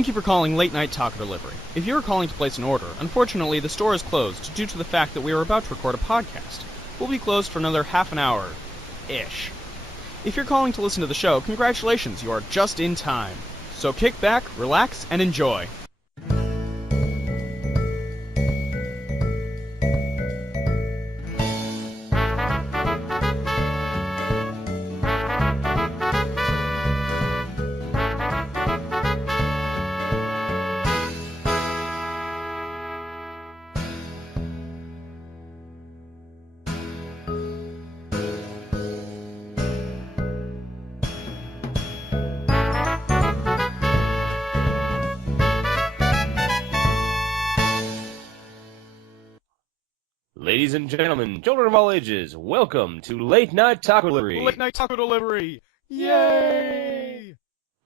Thank you for calling Late Night Taco Delivery. If you are calling to place an order, unfortunately the store is closed due to the fact that we are about to record a podcast. We'll be closed for another half an hour-ish. If you're calling to listen to the show, congratulations, you are just in time. So kick back, relax, and enjoy. Ladies and gentlemen, children of all ages, welcome to Late Night Taco Delivery. Late Night Taco Delivery! Yay!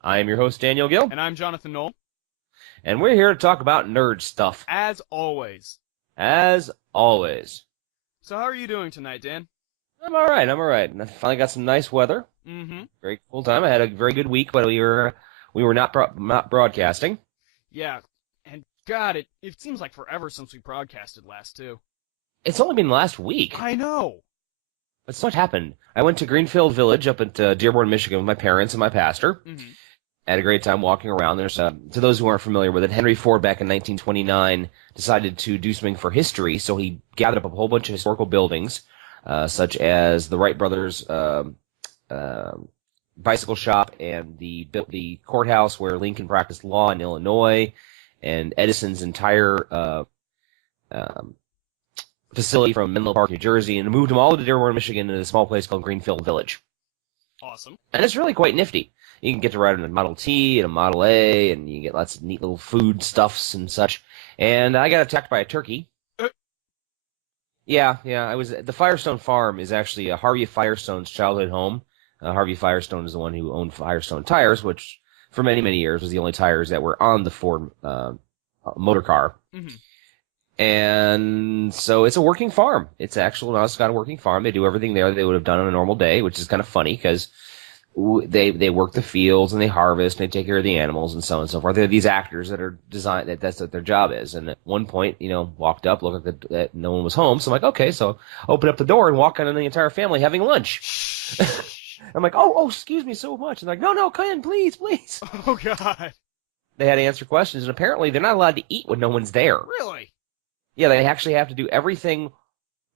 I am your host, Daniel Gill. And I'm Jonathan Knoll. And we're here to talk about nerd stuff. As always. As always. So how are you doing tonight, Dan? I'm alright. I finally got some nice weather. Mm-hmm. Very cool time. I had a very good week, but we were not broadcasting. Yeah, and God, it seems like forever since we broadcasted last, too. It's only been last week. I know. But so much happened. I went to Greenfield Village up at Dearborn, Michigan with my parents and my pastor. Mm-hmm. Had a great time walking around. There's to those who aren't familiar with it, Henry Ford back in 1929 decided to do something for history, so he gathered up a whole bunch of historical buildings, such as the Wright brothers' bicycle shop and the courthouse where Lincoln practiced law in Illinois, and Edison's entire facility from Menlo Park, New Jersey, and moved them all to Dearborn, Michigan, in a small place called Greenfield Village. Awesome. And it's really quite nifty. You can get to ride in a Model T and a Model A, and you get lots of neat little food stuffs and such. And I got attacked by a turkey. Yeah, the Firestone Farm is actually Harvey Firestone's childhood home. Harvey Firestone is the one who owned Firestone Tires, which for many, many years was the only tires that were on the Ford motor car. Mm-hmm. And so it's a working farm. It's actually now it's got a working farm. They do everything there they would have done on a normal day, which is kind of funny because they work the fields and they harvest and they take care of the animals and so on and so forth. They're these actors that are designed that's what their job is. And at one point, walked up, looked that no one was home. So I'm like, okay, so open up the door and walk in on the entire family having lunch. I'm like, oh, excuse me so much. And they're like, no, come in, please. Oh God. They had to answer questions, and apparently they're not allowed to eat when no one's there. Really? Yeah, they actually have to do everything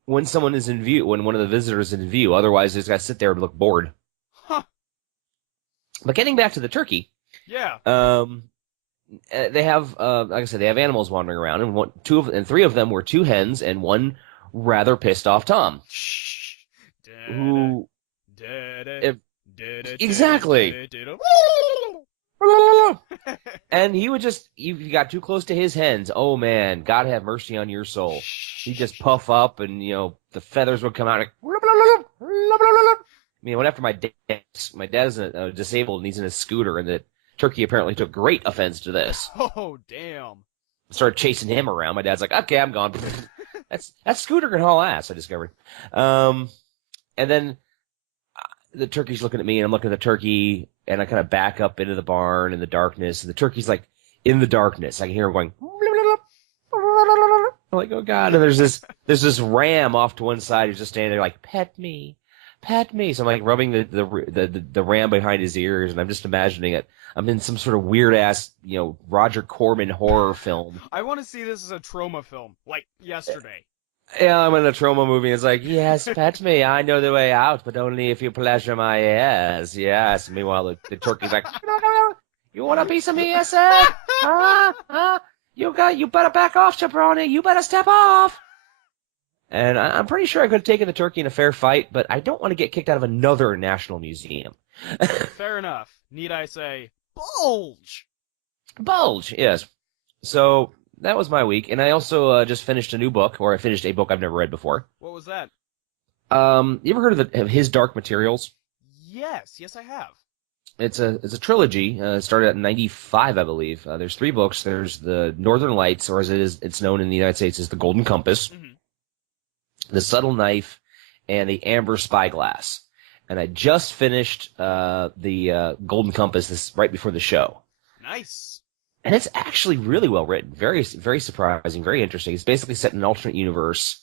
when someone is in view, when one of the visitors is in view. Otherwise, they just got to sit there and look bored. Huh. But getting back to the turkey. Yeah. They have, like I said, they have animals wandering around, and three of them were two hens and one rather pissed off Tom. Exactly. And he would you got too close to his hens. Oh man, God have mercy on your soul. He'd just puff up and, the feathers would come out. I went after my dad. My dad is disabled and he's in a scooter, and the turkey apparently took great offense to this. Oh, damn. Started chasing him around. My dad's like, okay, I'm gone. That scooter can haul ass, I discovered. And then the turkey's looking at me, and I'm looking at the turkey, and I kind of back up into the barn in the darkness, and the turkey's like in the darkness. I can hear him going. I'm like, oh God! And there's this ram off to one side who's just standing there like, pet me. So I'm like rubbing the ram behind his ears, and I'm just imagining it. I'm in some sort of weird ass, Roger Corman horror film. I want to see this as a trauma film, like yesterday. Yeah, I'm in a trauma movie. It's like, yes, pet me. I know the way out, but only if you pleasure my ears. Yes. Meanwhile, the turkey's like, you want a piece of me, yes, sir? You better back off, jabroni. You better step off. And I'm pretty sure I could have taken the turkey in a fair fight, but I don't want to get kicked out of another national museum. Fair enough. Need I say, bulge? Bulge, yes. So that was my week, and I also just finished a new book, or I finished a book I've never read before. What was that? You ever heard of His Dark Materials? Yes, I have. It's a trilogy. It started in '95, I believe. There's 3 books. There's the Northern Lights, or as it's known in the United States as the Golden Compass, the Subtle Knife, and the Amber Spyglass. And I just finished the Golden Compass right before the show. Nice. And it's actually really well written, very, very surprising, very interesting. It's basically set in an alternate universe,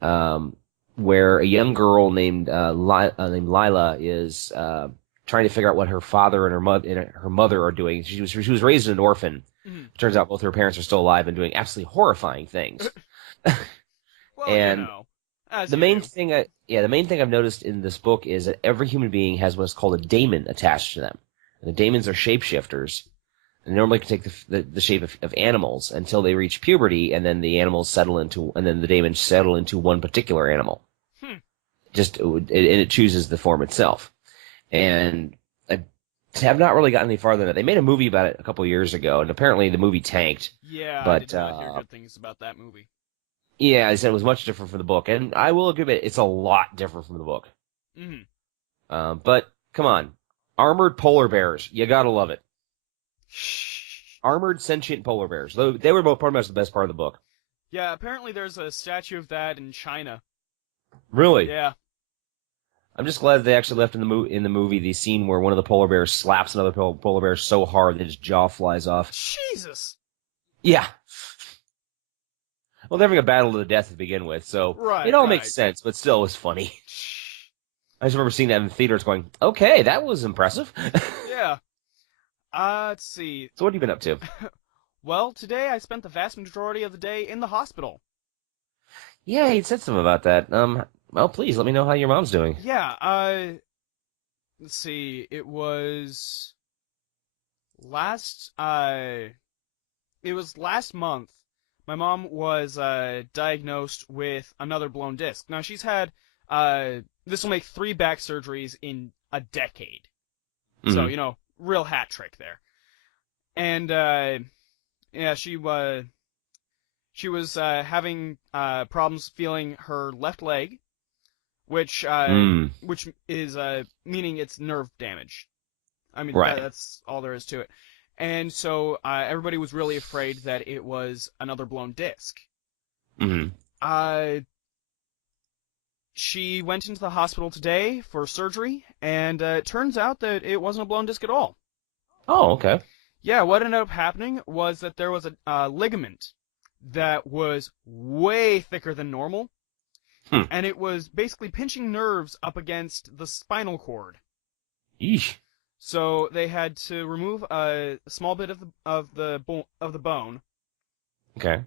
where a young girl named Lila is trying to figure out what her father and her mother are doing. She was raised as an orphan. Mhm. Turns out both her parents are still alive and doing absolutely horrifying things. Well, And as the you main do. thing I've noticed in this book is that every human being has what's called a daemon attached to them. And the daemons are shapeshifters. And normally can take the shape of animals until they reach puberty, and then the daemons settle into one particular animal. Hmm. And it chooses the form itself. And I have not really gotten any farther than that. They made a movie about it a couple of years ago, and apparently the movie tanked. Yeah, I But did not hear good things about that movie. yeah, I said it was much different from the book, and I will admit it's a lot different from the book. Mm-hmm. But come on, armored polar bears, you gotta love it. Armored sentient polar bears. They were both pretty much the best part of the book. Yeah, apparently there's a statue of that in China. Really? Yeah. I'm just glad they actually left in the movie the scene where one of the polar bears slaps another polar bear so hard that his jaw flies off. Jesus. Yeah. Well, they're having a battle to the death to begin with, so it all makes sense, but still it was funny. I just remember seeing that in the theaters going, okay, that was impressive. Yeah. Let's see. So what have you been up to? Well, today I spent the vast majority of the day in the hospital. Yeah, he said something about that. Well, please let me know how your mom's doing. Yeah, let's see. It was last month. My mom was diagnosed with another blown disc. Now she's had this will make 3 back surgeries in a decade. Mm-hmm. So, real hat trick there. And yeah, she was having problems feeling her left leg, which is meaning it's nerve damage. I mean, right. that's all there is to it. And so everybody was really afraid that it was another blown disc. Mm-hmm. She went into the hospital today for surgery, and it turns out that it wasn't a blown disc at all. Oh, okay. Yeah, what ended up happening was that there was a ligament that was way thicker than normal, and it was basically pinching nerves up against the spinal cord. Eesh. So they had to remove a small bit of the bone. Okay.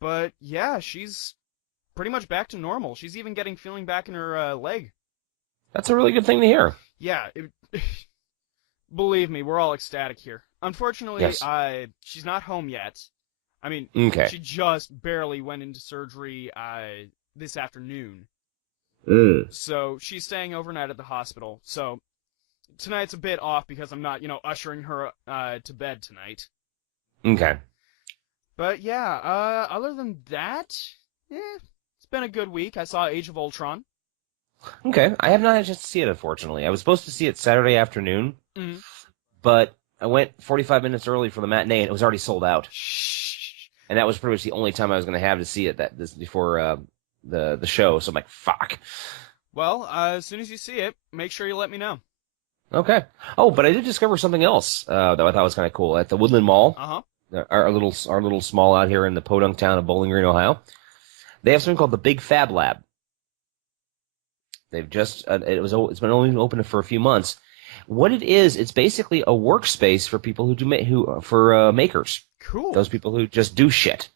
But yeah, she's pretty much back to normal. She's even getting feeling back in her leg. That's a really good thing to hear. Yeah, believe me, we're all ecstatic here. Unfortunately, yes. She's not home yet. I mean, okay. She just barely went into surgery this afternoon. So she's staying overnight at the hospital. So tonight's a bit off because I'm not, ushering her to bed tonight. Okay. But yeah, other than that, it's been a good week. I saw Age of Ultron. Okay, I have not had a chance to see it, unfortunately. I was supposed to see it Saturday afternoon, but I went 45 minutes early for the matinee, and it was already sold out. And that was pretty much the only time I was going to have to see it before the show, so I'm like, fuck. Well, as soon as you see it, make sure you let me know. Okay. Oh, but I did discover something else that I thought was kind of cool. At the Woodland Mall, our little small out here in the podunk town of Bowling Green, Ohio, they have something called the Big Fab Lab. They've just it's been only open for a few months. What it is, it's basically a workspace for people for makers. Cool. Those people who just do shit.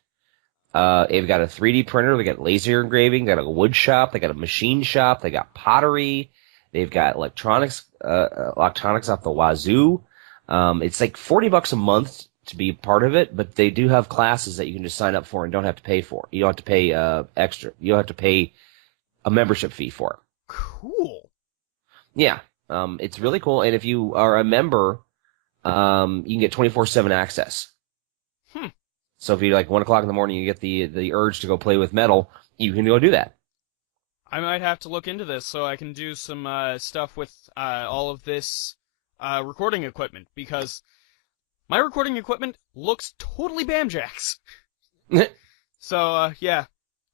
They've got a 3D printer. They got laser engraving. They got a wood shop. They got a machine shop. They got pottery. They've got electronics off the wazoo. It's like $40 a month to be part of it, but they do have classes that you can just sign up for and don't have to pay for. You don't have to pay extra. You don't have to pay a membership fee for it. Cool. Yeah. It's really cool, and if you are a member, you can get 24/7 access. So if you 1 o'clock in the morning, you get the urge to go play with metal, you can go do that. I might have to look into this so I can do some stuff with all of this recording equipment, because my recording equipment looks totally bamjacks. So yeah,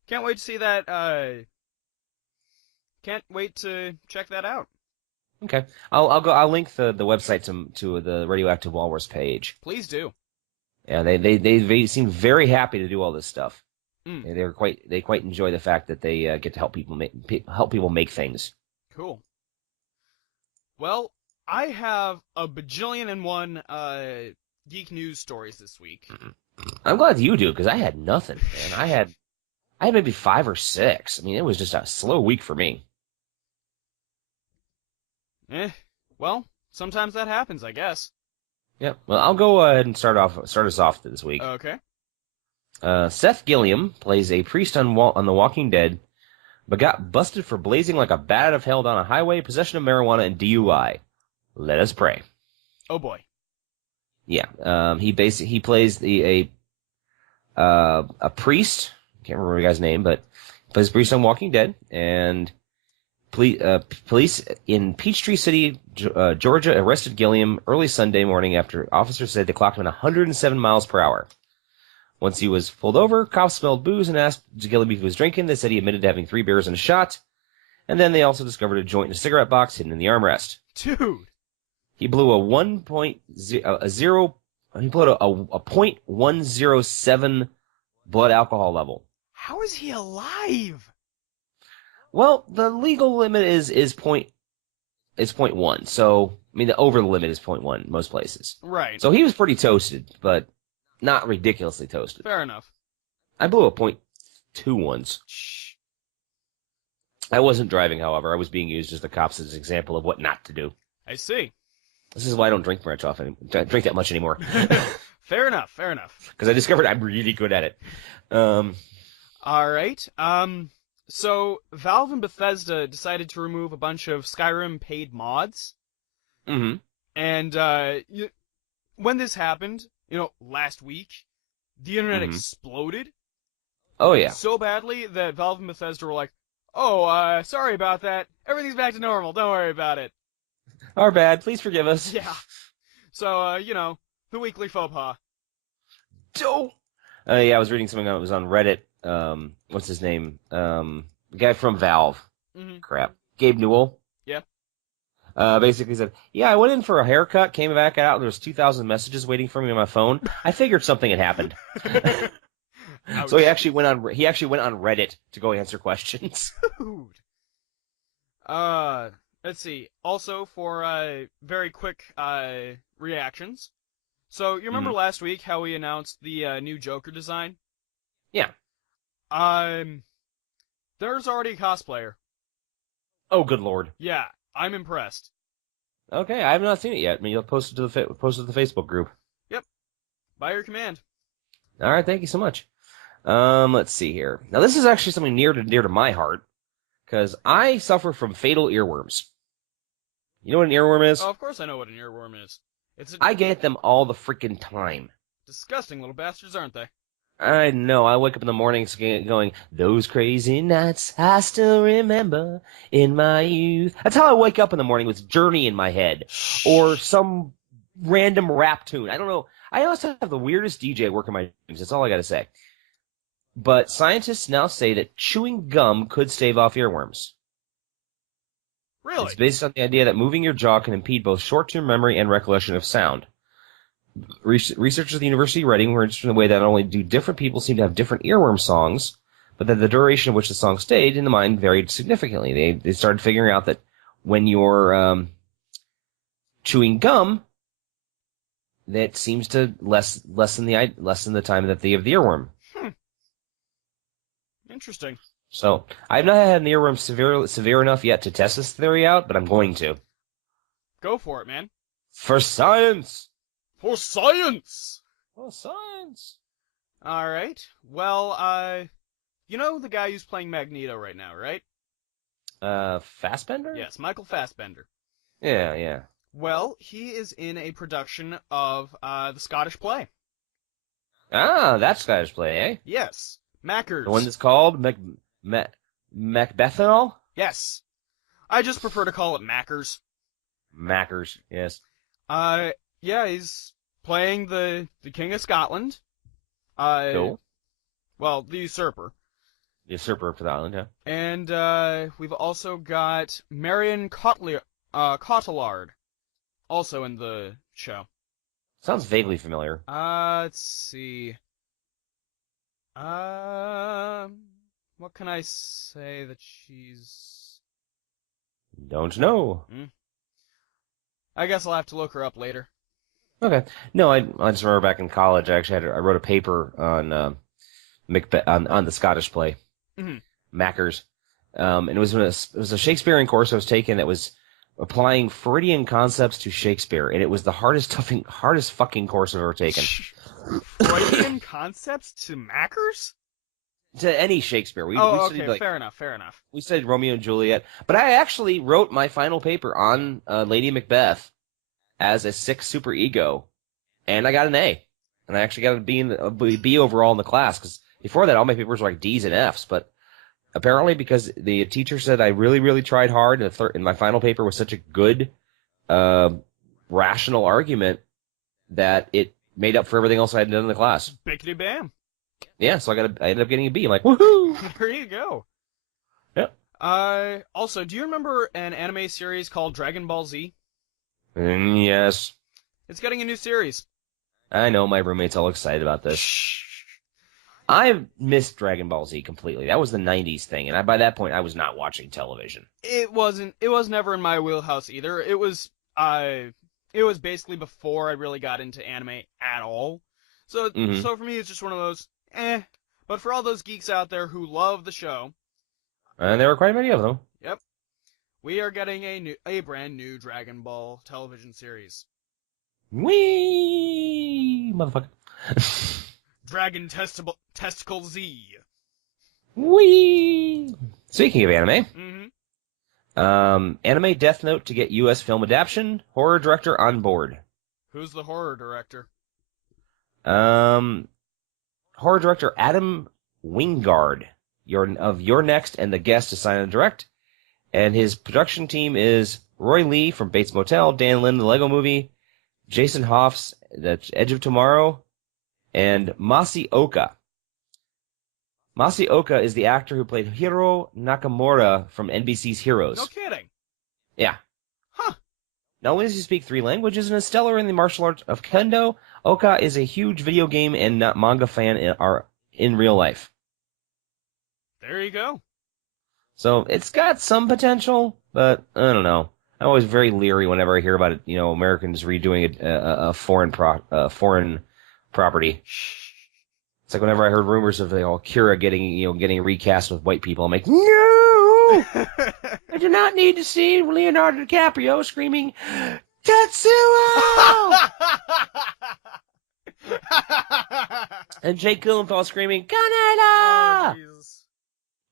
can't wait to see that. Can't wait to check that out. Okay, I'll link the website to the Radioactive Walrus page. Please do. Yeah, they seem very happy to do all this stuff. Mm, They quite enjoy the fact that they get to help people make things. cool. Well, I have a bajillion and one geek news stories this week. I'm glad you do because I had nothing, man. I had maybe 5 or 6. I mean, it was just a slow week for me. Well, sometimes that happens, I guess. Yep. Well, I'll go ahead and start us off this week. Okay. Seth Gilliam plays a priest on The Walking Dead, but got busted for blazing like a bat out of hell down a highway, possession of marijuana, and DUI. Let us pray. Oh boy. Yeah. He plays a priest. Can't remember the guy's name, but he plays a priest on Walking Dead, and police in Peachtree City, Georgia, arrested Gilliam early Sunday morning after officers said they clocked him at 107 miles per hour. Once he was pulled over, cops smelled booze and asked Gilliam if he was drinking. They said he admitted to having 3 beers and a shot. And then they also discovered a joint and a cigarette box hidden in the armrest. Dude. He blew a 0.107 blood alcohol level. How is he alive? Well, the legal limit is 0.1. So, I mean, the over the limit is 0.1 in most places. Right. So he was pretty toasted, but not ridiculously toasted. Fair enough. I blew a 0.2 once. Shh. I wasn't driving, however. I was being used as the cops as an example of what not to do. I see. This is why I don't drink much often. Drink that much anymore. Fair enough. Fair enough. Because I discovered I'm really good at it. All right. So Valve and Bethesda decided to remove a bunch of Skyrim paid mods. Mm-hmm. And when this happened, last week, the internet Mhm. exploded. Oh, yeah. So badly that Valve and Bethesda were like, "Oh, sorry about that. Everything's back to normal. Don't worry about it." Our bad. Please forgive us. Yeah. So, the weekly faux pas. Don't. Yeah, I was reading something that was on Reddit. What's his name? The guy from Valve. Mm-hmm. Crap. Gabe Newell. Yeah. Basically said, yeah, I went in for a haircut, came back out, and there was 2,000 messages waiting for me on my phone. I figured something had happened. So he actually went on Reddit to go answer questions. Dude. Let's see. Also, for very quick reactions. So, you remember last week how we announced the new Joker design? Yeah. There's already a cosplayer. Oh, good lord. Yeah, I'm impressed. Okay, I have not seen it yet. I mean, you'll post it to the Facebook group. Yep. By your command. All right, thank you so much. Let's see here. Now, this is actually something near to my heart, because I suffer from fatal earworms. You know what an earworm is? Oh, of course I know what an earworm is. I get them all the freaking time. Disgusting little bastards, aren't they? I know. I wake up in the mornings going, those crazy nights I still remember in my youth. That's how I wake up in the morning with Journey in my head. Or some random rap tune. I don't know. I also have the weirdest DJ working my dreams. That's all I gotta say. But scientists now say that chewing gum could stave off earworms. Really? It's based on the idea that moving your jaw can impede both short-term memory and recollection of sound. Researchers at the University of Reading were interested in the way that not only do different people seem to have different earworm songs, but that the duration of which the song stayed in the mind varied significantly. They started figuring out that when you're chewing gum, that seems to lessen the time that you have the earworm. Interesting. So I've not had an earworm severe enough yet to test this theory out, but I'm going to. Go for it, man. For science! For science! For science! Alright. Well, you know the guy who's playing Magneto right now, right? Fassbender? Yes, Michael Fassbender. Yeah. Well, he is in a production of the Scottish play. Ah, that's Scottish play, eh? Yes. Mackers. The one that's called Macbethanol? Yes. I just prefer to call it Mackers. Mackers, yes. Yeah, he's playing the King of Scotland. Cool. Well, the usurper. The usurper for the island, yeah. And we've also got Marion Cotillard also in the show. Sounds vaguely familiar. Let's see. What can I say that she's... Don't know. I guess I'll have to look her up later. Okay. No, I just remember back in college, I wrote a paper on Macbeth on the Scottish play, Mackers, and it was a Shakespearean course I was taking that was applying Freudian concepts to Shakespeare, and it was the hardest fucking course I've ever taken. Freudian concepts to Mackers? To any Shakespeare. We okay, studied, fair enough. We studied Romeo and Juliet, but I actually wrote my final paper on Lady Macbeth as a 6 superego, and I got an A, and I actually got a B overall in the class, because before that all my papers were like D's and F's, but apparently because the teacher said I really, really tried hard, and my final paper was such a good, rational argument that it made up for everything else I had done in the class. Bickety bam. Yeah, so I ended up getting a B. I'm like, woohoo! There you go. Yep. Also, do you remember an anime series called Dragon Ball Z? Yes. It's getting a new series. I know, my roommate's all excited about this. I missed Dragon Ball Z completely. That was the 90s thing, and by that point, I was not watching television. It was never in my wheelhouse either. It was basically before I really got into anime at all. So for me, it's just one of those, But for all those geeks out there who love the show... And there were quite many of them. Yep. We are getting a brand new Dragon Ball television series. Whee! Motherfucker. Dragon Testicle Z. Whee! Speaking of anime, anime Death Note to get U.S. film adaptation, horror director on board. Who's the horror director? Horror director Adam Wingard, of Your Next and The Guest to sign and direct, and his production team is Roy Lee from Bates Motel, Dan Lin, The Lego Movie, Jason Hoffs, The Edge of Tomorrow, and Masi Oka. Masi Oka is the actor who played Hiro Nakamura from NBC's Heroes. No kidding. Yeah. Huh. Not only does he speak 3 languages and is stellar in the martial arts of Kendo, Oka is a huge video game and manga fan in real life. There you go. So it's got some potential, but I don't know. I'm always very leery whenever I hear about it. You know, Americans redoing a foreign property. It's like whenever I heard rumors of Kira getting recast with white people, I'm like, no, I do not need to see Leonardo DiCaprio screaming, Tetsuo! And Jake Gyllenhaal screaming, Kaneda! Oh,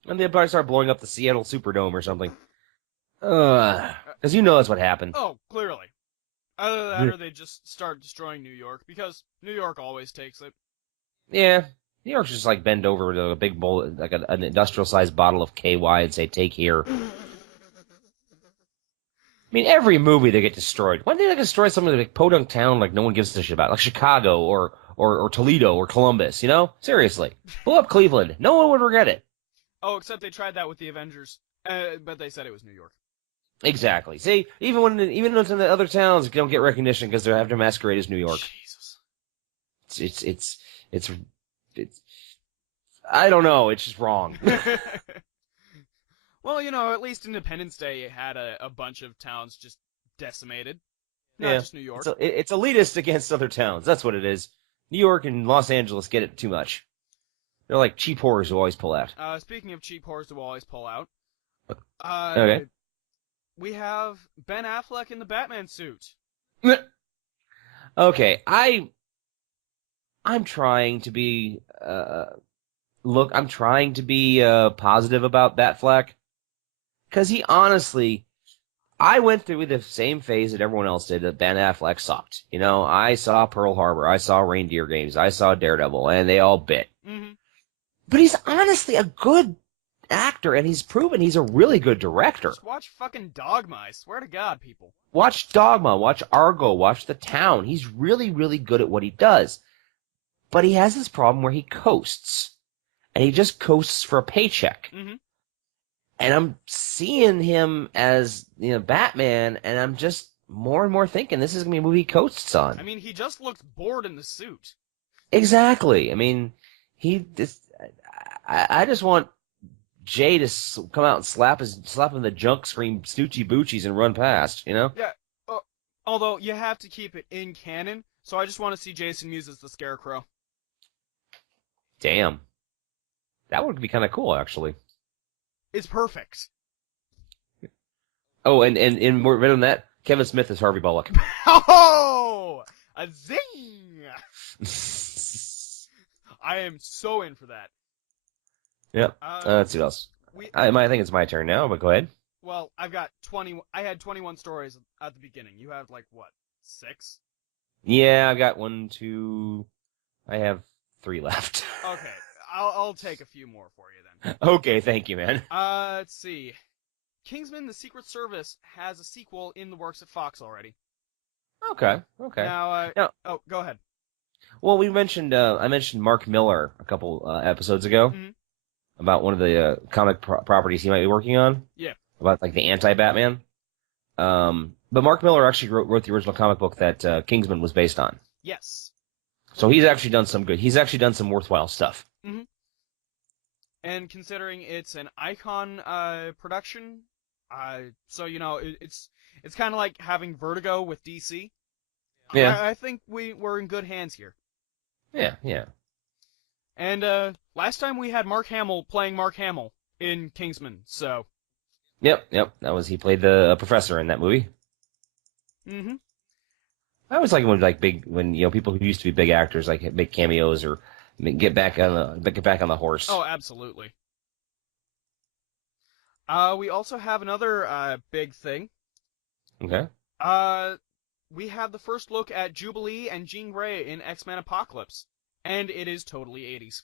and they probably start blowing up the Seattle Superdome or something. Because you know that's what happened. Oh, clearly. Either that or they just start destroying New York, because New York always takes it. Yeah. New York's just like bend over to a big bowl, like an industrial-sized bottle of KY and say, take here. I mean, every movie they get destroyed. Why did they destroy something like Podunk Town like no one gives a shit about? Like Chicago or Toledo or Columbus, you know? Seriously. Blow up Cleveland. No one would regret it. Oh, except they tried that with the Avengers. But they said it was New York. Exactly. See, even though it's in the other towns, don't get recognition because they have to masquerade as New York. Jesus. It's I don't know. It's just wrong. Well, at least Independence Day had a bunch of towns just decimated. Not just New York. It's elitist against other towns. That's what it is. New York and Los Angeles get it too much. They're like cheap whores who always pull out. Speaking of cheap whores who always pull out, okay. We have Ben Affleck in the Batman suit. Okay, I'm trying to be positive about Batfleck, because he honestly, I went through the same phase that everyone else did, that Ben Affleck sucked. I saw Pearl Harbor, I saw Reindeer Games, I saw Daredevil, and they all bit. Mm-hmm. But he's honestly a good actor, and he's proven he's a really good director. Just watch fucking Dogma, I swear to God, people. Watch Dogma, watch Argo, watch The Town. He's really, really good at what he does. But he has this problem where he coasts. And he just coasts for a paycheck. Mm-hmm. And I'm seeing him as, Batman, and more and more thinking this is going to be a movie he coasts on. I mean, he just looks bored in the suit. Exactly. I mean, I just want Jay to come out and slap him in the junk, scream "Snoochie Boochies" and run past. You know? Yeah. Although you have to keep it in canon, so I just want to see Jason Mewes as the Scarecrow. Damn. That would be kind of cool, actually. It's perfect. Oh, and more than that, Kevin Smith is Harvey Bullock. Oh! A zing! I am so in for that. Yep. Let's see what else. I think it's my turn now, but go ahead. Well, I've got 20. I had 21 stories at the beginning. You have, like, what, 6? Yeah, I've got 1, 2. I have 3 left. Okay. I'll take a few more for you then. Okay, thank you, man. Let's see. Kingsman: The Secret Service has a sequel in the works at Fox already. Okay. Now, Now, go ahead. well, I mentioned Mark Miller a couple episodes ago about one of the comic properties he might be working on. Yeah. About like the anti-Batman. But Mark Miller actually wrote the original comic book that Kingsman was based on. Yes. So he's actually done some good. He's actually done some worthwhile stuff. Mm-hmm. And considering it's an Icon production, so it's kind of like having Vertigo with DC. Yeah. I think we're in good hands here. Yeah. And last time we had Mark Hamill playing Mark Hamill in Kingsman, so. Yep. He played the professor in that movie. Mm-hmm. I always like when people who used to be big actors like make cameos or get back on the horse. Oh, absolutely. We also have another big thing. Okay. We have the first look at Jubilee and Jean Grey in X-Men Apocalypse, and it is totally 80s.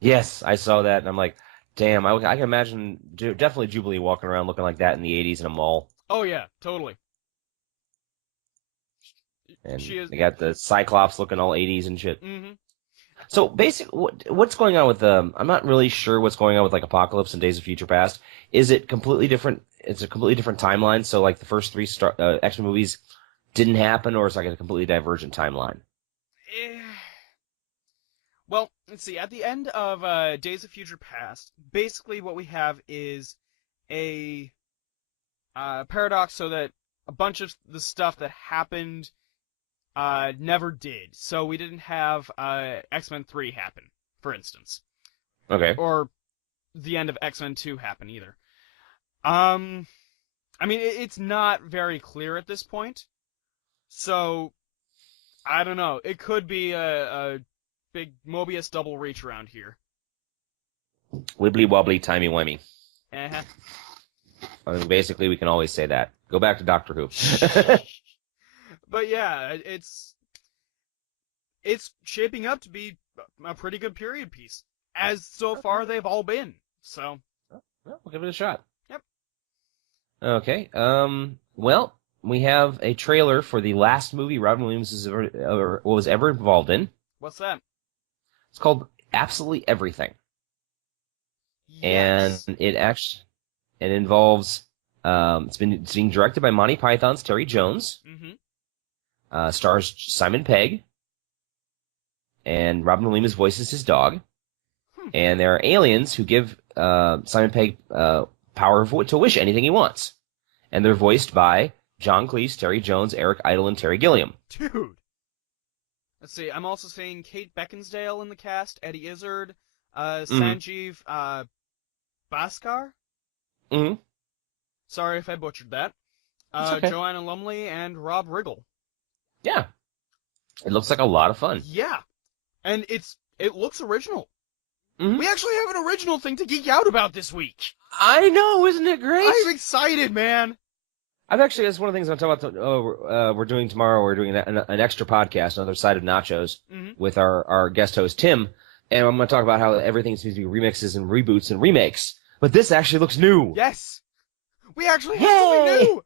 Yes, I saw that, and I'm like, damn, I can imagine definitely Jubilee walking around looking like that in the 80s in a mall. Oh yeah, totally. And she is. They got the Cyclops looking all 80s and shit. Mm-hmm. So basically, what's going on with I'm not really sure what's going on with like Apocalypse and Days of Future Past. Is it completely different? It's a completely different timeline. So like the first 3 X-Men movies didn't happen, or it's like a completely divergent timeline. Well, let's see. At the end of Days of Future Past, basically what we have is a paradox, so that a bunch of the stuff that happened never did. So we didn't have X-Men 3 happen, for instance. Okay. Or the end of X-Men 2 happen either. I mean, it's not very clear at this point. So, I don't know. It could be a big Mobius double reach around here. Wibbly wobbly, timey wimey. Uh-huh. I mean, basically, we can always say that. Go back to Doctor Who. But yeah, it's shaping up to be a pretty good period piece, as so far they've all been. So, well, we'll give it a shot. Yep. Okay. Well, we have a trailer for the last movie Robin Williams was ever involved in. What's that? It's called Absolutely Everything. Yes. And it involves it's being directed by Monty Python's Terry Jones. Mm-hmm. Stars Simon Pegg, and Robin Williams voices his dog. And there are aliens who give Simon Pegg power to wish anything he wants, and they're voiced by John Cleese, Terry Jones, Eric Idle, and Terry Gilliam. Dude. Let's see. I'm also seeing Kate Beckinsale in the cast, Eddie Izzard, Sanjeev Bhaskar. Mm-hmm. Sorry if I butchered that. Okay. Joanna Lumley and Rob Riggle. Yeah. It looks like a lot of fun. Yeah. And it looks original. Mm-hmm. We actually have an original thing to geek out about this week. I know, isn't it great? I'm excited, man. That's one of the things I'm talking about. We're doing tomorrow. We're doing an extra podcast, Another Side of Nachos, with our guest host, Tim. And I'm going to talk about how everything seems to be remixes and reboots and remakes. But this actually looks new. Yes. We actually have something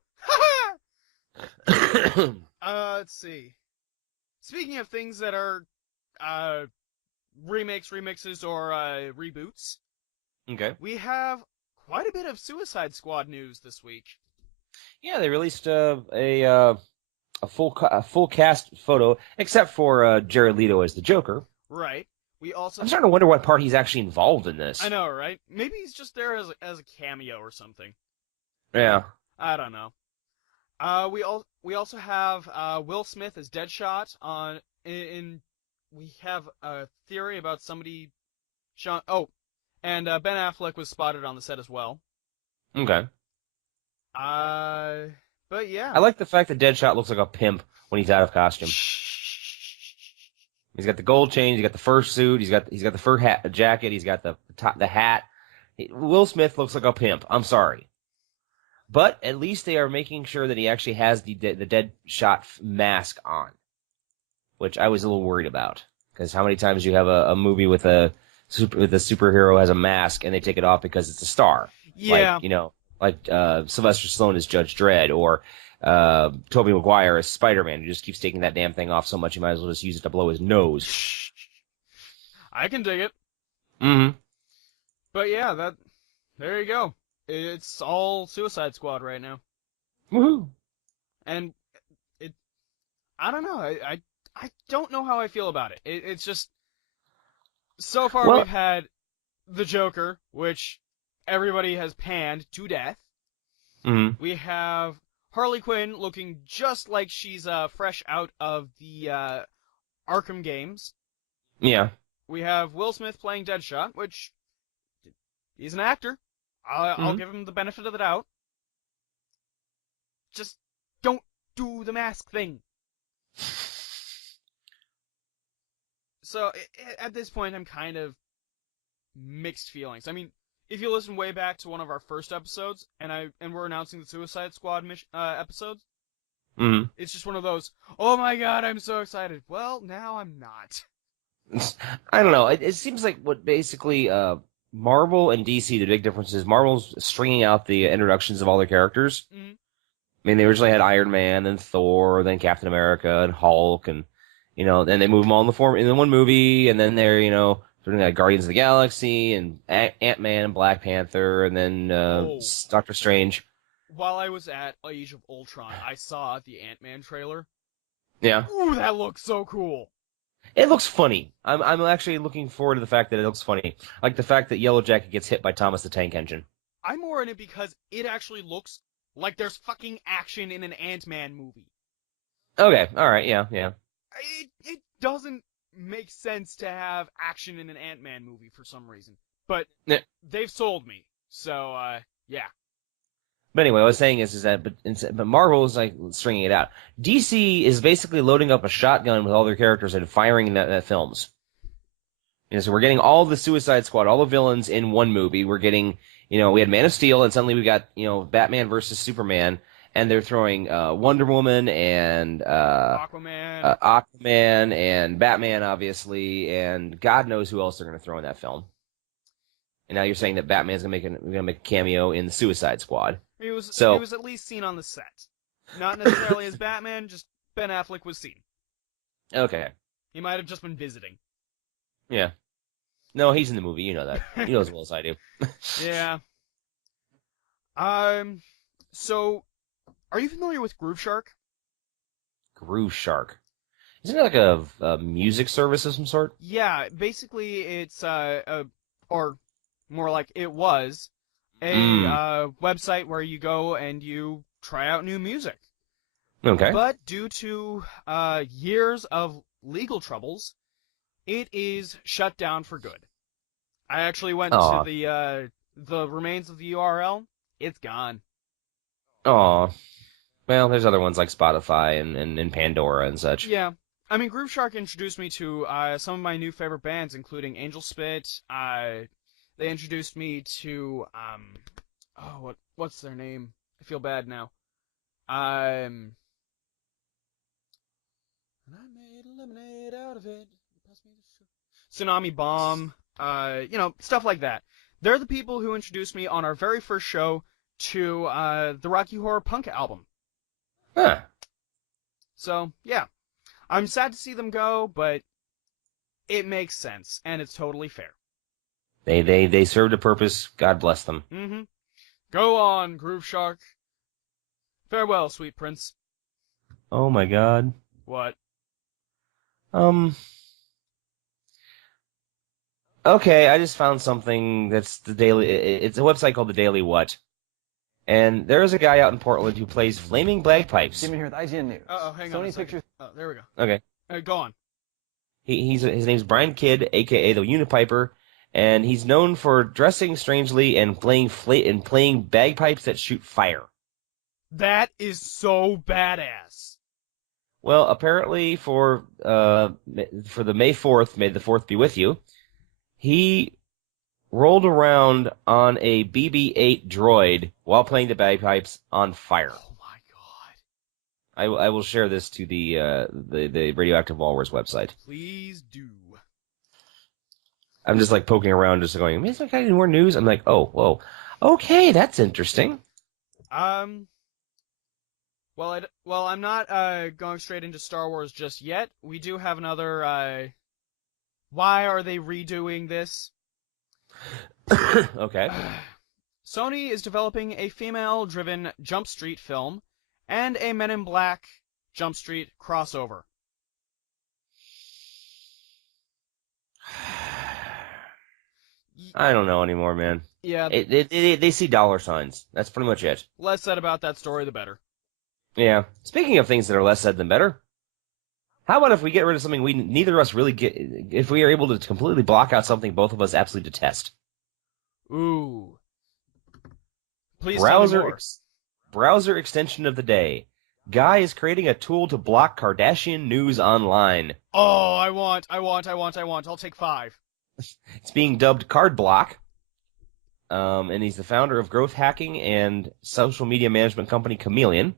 new. Let's see. Speaking of things that are remakes, remixes, or reboots, Okay. we have quite a bit of Suicide Squad news this week. Yeah, they released a full cast photo, except for Jared Leto as the Joker. Right. We also I'm starting to wonder what part he's actually involved in I this. know, right? Maybe he's just there as a cameo or something. Yeah. I don't know. We also have Will Smith as Deadshot we have a theory about somebody and Ben Affleck was spotted on the set as well. Okay. Uh but yeah. I like the fact that Deadshot looks like a pimp when he's out of costume. He's got the gold chain, he's got the fur suit, he's got the fur jacket, he's got the hat. Will Smith looks like a pimp. I'm sorry. But at least they are making sure that he actually has the Deadshot mask on, which I was a little worried about. Because how many times you have a movie with a superhero has a mask and they take it off because it's a star? Yeah. Like Sylvester Stallone as Judge Dredd, or Tobey Maguire as Spider-Man, who just keeps taking that damn thing off so much you might as well just use it to blow his nose. I can dig it. Mm-hmm. But yeah, there you go. It's all Suicide Squad right now. Woohoo! And I don't know. I don't know how I feel about it. It's just so far Well, we've had the Joker, which everybody has panned to death. mm-hmm. We have Harley Quinn looking just like she's fresh out of the Arkham games. Yeah. We have Will Smith playing Deadshot, which he's an actor. I'll give him the benefit of the doubt. Just don't do the mask thing. So at this point, I'm kind of mixed feelings. I mean, if you listen way back to one of our first episodes, and we're announcing the Suicide Squad episodes, it's just one of those. Oh my god, I'm so excited. Well, now I'm not. I don't know. It seems like what basically Marvel and DC, the big difference is Marvel's stringing out the introductions of all their characters. Mm-hmm. I mean, they originally had Iron Man and Thor, then Captain America and Hulk, and then they move them all in the one movie, and then they're doing like Guardians of the Galaxy and Ant-Man and Black Panther, and then Doctor Strange. While I was at Age of Ultron, I saw the Ant-Man trailer. Yeah. Ooh, that looks so cool. It looks funny. I'm actually looking forward to the fact that it looks funny. Like the fact that Yellow Jacket gets hit by Thomas the Tank Engine. I'm more in it because it actually looks like there's fucking action in an Ant-Man movie. Okay, alright, yeah. It doesn't make sense to have action in an Ant-Man movie for some reason. But they've sold me. So, yeah. But anyway, what I was saying is that but Marvel is like stringing it out. DC is basically loading up a shotgun with all their characters and firing at films. So we're getting all the Suicide Squad, all the villains in one movie. We're getting, we had Man of Steel, and suddenly we got, Batman versus Superman, and they're throwing Wonder Woman and Aquaman and Batman, obviously, and God knows who else they're going to throw in that film. And now you're saying that Batman's going to make a cameo in the Suicide Squad. He was at least seen on the set. Not necessarily as Batman, just Ben Affleck was seen. Okay. He might have just been visiting. Yeah. No, he's in the movie. You know that. You know as well as I do. Yeah. So, are you familiar with Groove Shark? Groove Shark. Isn't it like a music service of some sort? Yeah, basically it's or more like it was a website where you go and you try out new music. Okay. But due to years of legal troubles, it is shut down for good. I actually went to the remains of the URL. It's gone. Aw. Well, there's other ones like Spotify and Pandora and such. Yeah. I mean, Groove Shark introduced me to some of my new favorite bands, including Angel Spit. They introduced me to what's their name? I feel bad now. And I made lemonade out of it. Tsunami Bomb. Stuff like that. They're the people who introduced me on our very first show to the Rocky Horror Punk album. Huh. So, yeah. I'm sad to see them go, but it makes sense, and it's totally fair. They served a purpose. God bless them. Mm-hmm. Go on, Groove Shark. Farewell, sweet prince. Oh my god. What? Okay, I just found something that's the Daily. It's a website called the Daily What, and there is a guy out in Portland who plays flaming bagpipes. Stephen here with IGN News. Uh-oh, hang on a Sony second. Pictures. Oh, there we go. Okay, Go on. his name's Brian Kidd, aka the Unipiper, and he's known for dressing strangely and playing bagpipes that shoot fire. That is so badass. Well, apparently for the May 4th, may the 4th be with you, he rolled around on a BB-8 droid while playing the bagpipes on fire. Oh my god. I will share this to the Radioactive Walrus website. Please do. I'm just like poking around, just going, is that guy any more news? I'm like, oh, whoa, okay, that's interesting. Well, I'm not going straight into Star Wars just yet. We do have another. Why are they redoing this? Okay. Sony is developing a female-driven Jump Street film and a Men in Black Jump Street crossover. I don't know anymore, man. Yeah. They see dollar signs. That's pretty much it. Less said about that story, the better. Yeah. Speaking of things that are less said than better, how about if we get rid of something we neither of us really get? If we are able to completely block out something both of us absolutely detest. Ooh. Please tell me more. Browser extension of the day. Guy is creating a tool to block Kardashian news online. Oh, I want. I'll take 5. It's being dubbed Card Block. And he's the founder of growth hacking and social media management company Chameleon.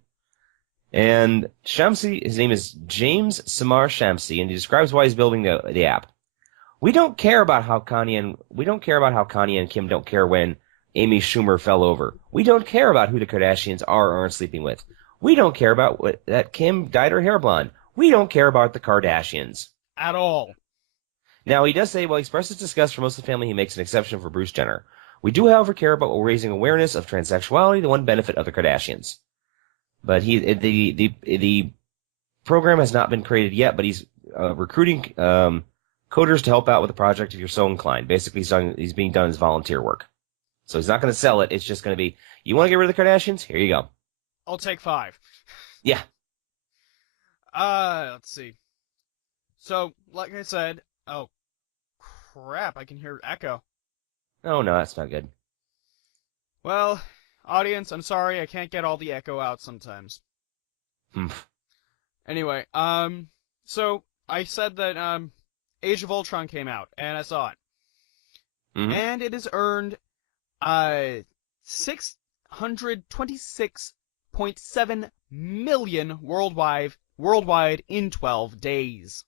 And Shamsi, his name is James Samar Shamsi, and he describes why he's building the app. We don't care about how Kanye and Kim don't care when Amy Schumer fell over. We don't care about who the Kardashians are or aren't sleeping with. We don't care about that Kim dyed her hair blonde. We don't care about the Kardashians. At all. Now, he does say, while he expresses disgust for most of the family, he makes an exception for Bruce Jenner. We do, however, care about raising awareness of transsexuality, the one benefit of the Kardashians. But the program has not been created yet, but he's recruiting coders to help out with the project if you're so inclined. Basically, he's being done as volunteer work. So he's not going to sell it. It's just going to be, you want to get rid of the Kardashians? Here you go. I'll take 5. Yeah. Let's see. So, like I said, oh, crap, I can hear echo. Oh, no, that's not good. Well, audience, I'm sorry, I can't get all the echo out sometimes. Anyway, so, I said that, Age of Ultron came out, and I saw it. Mm-hmm. And it has earned, 626.7 million worldwide in 12 days.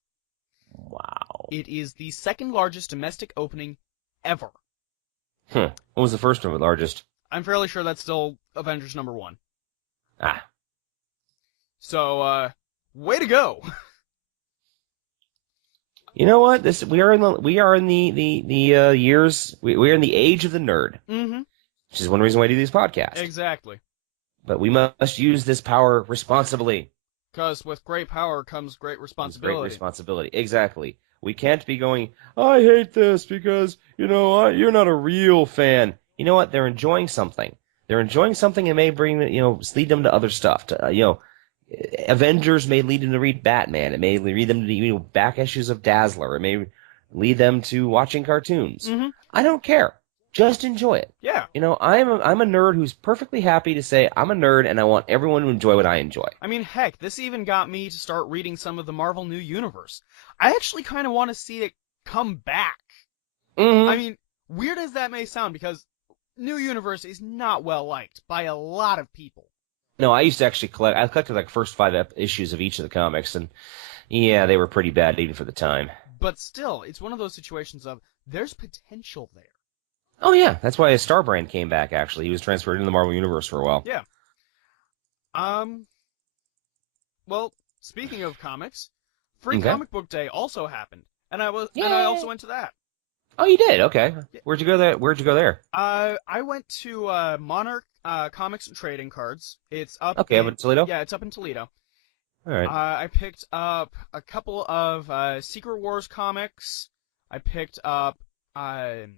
Wow. It is the second largest domestic opening ever. What was the first one, the largest? I'm fairly sure that's still Avengers #1. Ah. So, way to go. You know what? We are in the years. We are in the age of the nerd. Mm-hmm. Which is one reason why I do these podcasts. Exactly. But we must use this power responsibly. Because with great power comes great responsibility. Great responsibility. Exactly. We can't be going, I hate this because, you're not a real fan. You know what? They're enjoying something. They're enjoying something and may bring, lead them to other stuff. Avengers may lead them to read Batman. It may lead them to, back issues of Dazzler. It may lead them to watching cartoons. Mm-hmm. I don't care. Just enjoy it. Yeah. I'm a nerd who's perfectly happy to say I'm a nerd and I want everyone to enjoy what I enjoy. I mean, heck, this even got me to start reading some of the Marvel New Universe. I actually kind of want to see it come back. Mm-hmm. I mean, weird as that may sound, because New Universe is not well liked by a lot of people. No, I used to actually collect. I collected like first 5 issues of each of the comics, and yeah, they were pretty bad even for the time. But still, it's one of those situations of there's potential there. Oh yeah, that's why Starbrand came back. Actually, he was transferred into the Marvel Universe for a while. Yeah. Well, speaking of comics, Free Okay. Comic Book Day also happened, and I also went to that. Oh, you did? Okay. Where'd you go there? Where'd you go there? I went to Monarch Comics and Trading Cards. It's up Okay, up in in Toledo? yeah, it's up in Toledo. All right. I picked up a couple of Secret Wars comics. I picked up one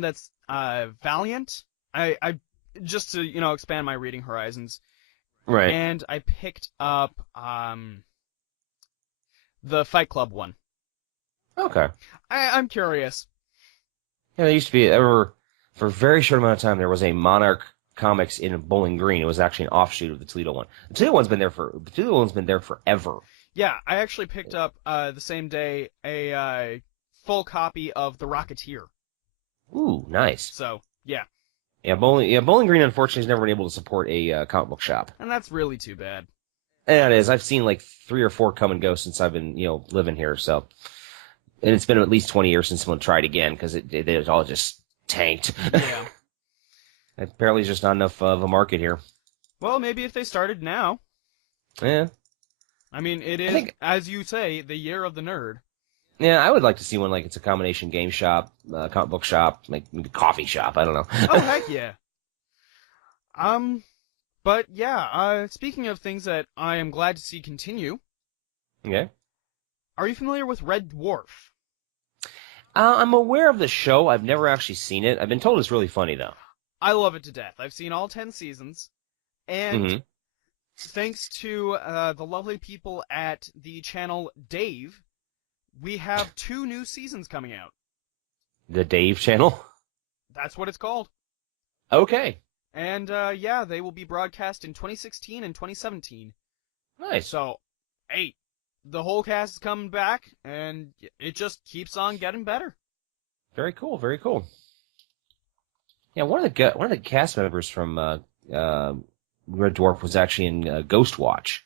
that's Valiant. I just to expand my reading horizons, Right. and I picked up the Fight Club one. Okay. I'm curious. Yeah, there used to be, for a very short amount of time, there was a Monarch Comics in Bowling Green. It was actually an offshoot of the Toledo one. The Toledo one's been there forever. Yeah, I actually picked up the same day a full copy of The Rocketeer. Ooh, nice. So yeah, Bowling Green unfortunately has never been able to support a comic book shop. and that's really too bad. And it is. I've seen like 3 or 4 come and go since I've been, living here. So, and it's been at least 20 years since someone tried again because it all just tanked. Yeah. Apparently, there's just not enough of a market here. Well, maybe if they started now. Yeah. I mean, it is, as you say, the year of the nerd. Yeah, I would like to see one like it's a combination game shop, comic book shop, like maybe coffee shop. I don't know. Oh, heck yeah. But yeah, speaking of things that I am glad to see continue, Okay. are you familiar with Red Dwarf? I'm aware of the show. I've never actually seen it. I've been told it's really funny though. I love it to death. I've seen all 10 seasons, and Mm-hmm. thanks to the lovely people at the channel Dave, we have 2 new seasons coming out. The Dave channel. That's what it's called. Okay. And yeah, they will be broadcast in 2016 and 2017. Nice. So, hey, the whole cast is coming back, and it just keeps on getting better. Very cool. Very cool. Yeah, one of the cast members from Red Dwarf was actually in Ghostwatch.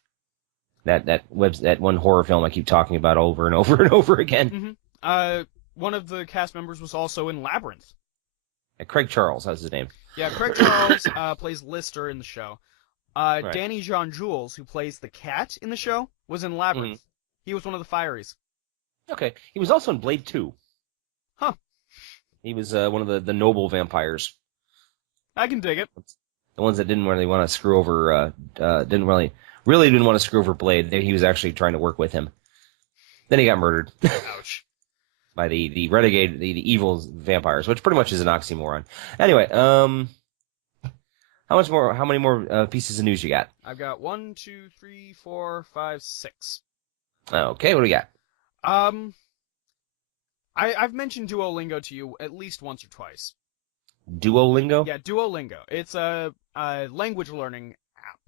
That one horror film I keep talking about over and over and over again. Mm-hmm. One of the cast members was also in Labyrinth. Craig Charles, that's his name. Yeah, Craig Charles plays Lister in the show. Right. Danny Jon Jules, who plays the cat in the show, was in Labyrinth. He was one of the Fireys. Okay. He was also in Blade 2. Huh. He was one of the noble vampires. I can dig it. The ones that didn't really want to screw over, didn't really want to screw over Blade. He was actually trying to work with him. Then he got murdered. Ouch. By the renegade, the evil vampires, which pretty much is an oxymoron. Anyway, how many more pieces of news you got? I've got 1, 2, 3, 4, 5, 6. Okay, what do we got? I've mentioned Duolingo to you at least once or twice. Duolingo? Yeah, Duolingo. It's a language learning app.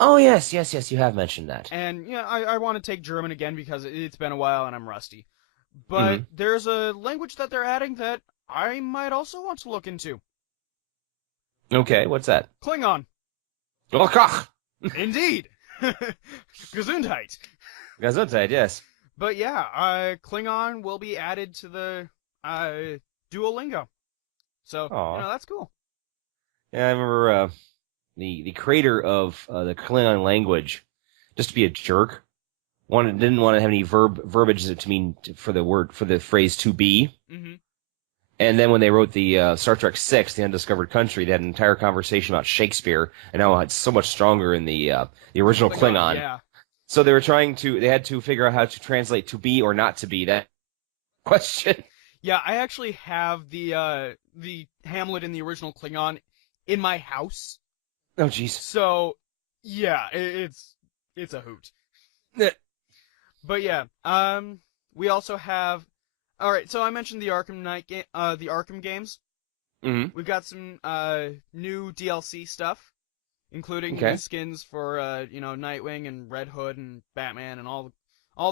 Oh, yes, you have mentioned that. And, yeah, I want to take German again because it's been a while and I'm rusty. But there's a language that they're adding that I might also want to look into. Okay, what's that? Klingon. Glitchy. Indeed. Gesundheit. Gesundheit, yes. But yeah, Klingon will be added to the Duolingo. So, that's cool. Yeah, I remember the creator of the Klingon language, just to be a jerk, didn't want to have any verbiage to mean for the phrase to be. Mm-hmm. And then when they wrote the Star Trek VI, The Undiscovered Country, they had an entire conversation about Shakespeare and how it's so much stronger in the original Klingon. Yeah. So they had to figure out how to translate to be or not to be that question. Yeah, I actually have the Hamlet in the original Klingon in my house. Oh, jeez. So, yeah, it's a hoot. But yeah, we also have. All right, so I mentioned the Arkham the Arkham games. Mm-hmm. We've got some new DLC stuff, including new skins for Nightwing and Red Hood and Batman and all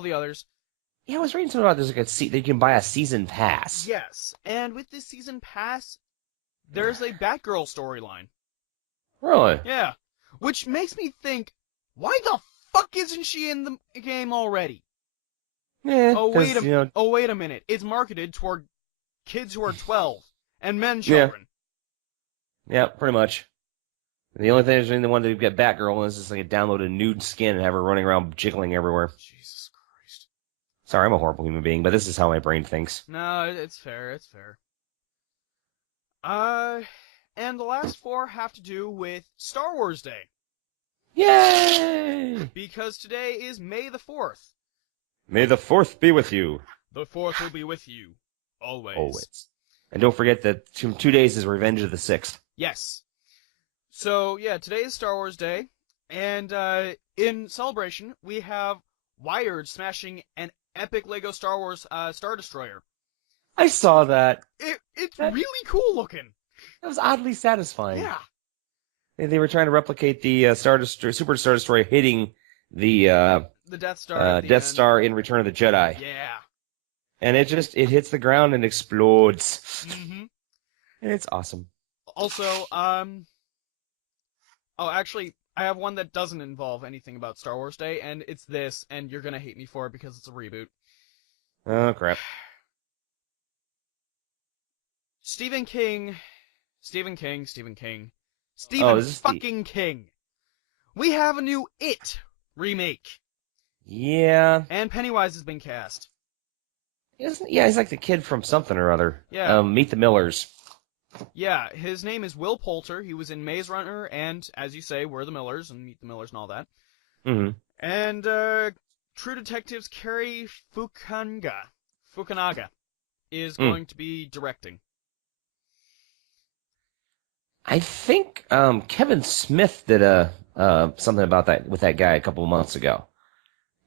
the others. Yeah, I was reading something about there's like that you can buy a season pass. Yes, and with this season pass, there's a Batgirl storyline. Really? Yeah, which makes me think, why the fuck isn't she in the game already? Yeah. Oh wait a minute! It's marketed toward kids who are 12 and men children. Yeah, pretty much. The only thing is the one to get Batgirl is just like download a nude skin and have her running around jiggling everywhere. Jesus Christ! Sorry, I'm a horrible human being, but this is how my brain thinks. No, it's fair. It's fair. And the last 4 have to do with Star Wars Day. Yay! Because today is May the 4th. May the 4th be with you. The 4th will be with you. Always. Always. And don't forget that 2 days is Revenge of the 6th. Yes. So, yeah, today is Star Wars Day. And in celebration, we have Wired smashing an epic Lego Star Wars Star Destroyer. I saw that. It's really cool looking. That was oddly satisfying. Yeah. They were trying to replicate the Super Star Destroyer hitting the Death Star. Death Star in Return of the Jedi. Yeah. And it hits the ground and explodes. Mm-hmm. And it's awesome. Also, actually, I have one that doesn't involve anything about Star Wars Day, and it's this, and you're gonna hate me for it because it's a reboot. Oh, crap. Stephen King. King. We have a new It remake. Yeah. And Pennywise has been cast. He's like the kid from something or other. Yeah. Meet the Millers. Yeah, his name is Will Poulter. He was in Maze Runner and, as you say, We're the Millers and Meet the Millers and all that. Mm-hmm. And True Detective's Cary Fukunaga is going to be directing. I think Kevin Smith did something about that with that guy a couple of months ago.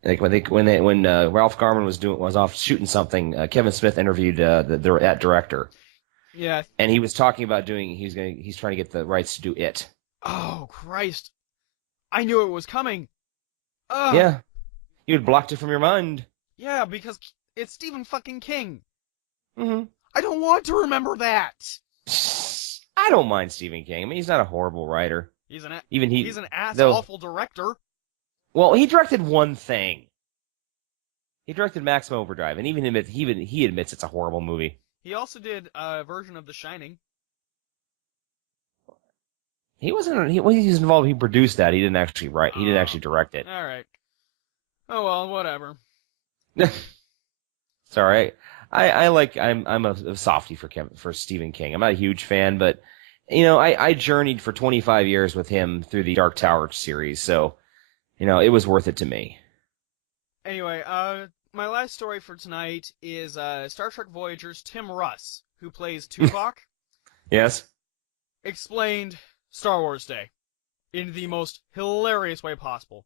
Like when Ralph Garman was off shooting something, Kevin Smith interviewed that director. Yeah. And he was talking about he's trying to get the rights to do It. Oh Christ! I knew it was coming. Ugh. Yeah. You had blocked it from your mind. Yeah, because it's Stephen fucking King. Mm-hmm. I don't want to remember that. I don't mind Stephen King. I mean, he's not a horrible writer. He's an awful director. Well, he directed one thing. He directed Maximum Overdrive, and he admits it's a horrible movie. He also did a version of The Shining. He wasn't. He was involved. He produced that. He didn't actually write. He didn't actually direct it. All right. Oh well, whatever. Sorry. I'm a softie for Stephen King. I'm not a huge fan, but I journeyed for 25 years with him through the Dark Tower series, so it was worth it to me. Anyway, my last story for tonight is Star Trek Voyager's Tim Russ, who plays Tuvok. Yes. Explained Star Wars Day in the most hilarious way possible.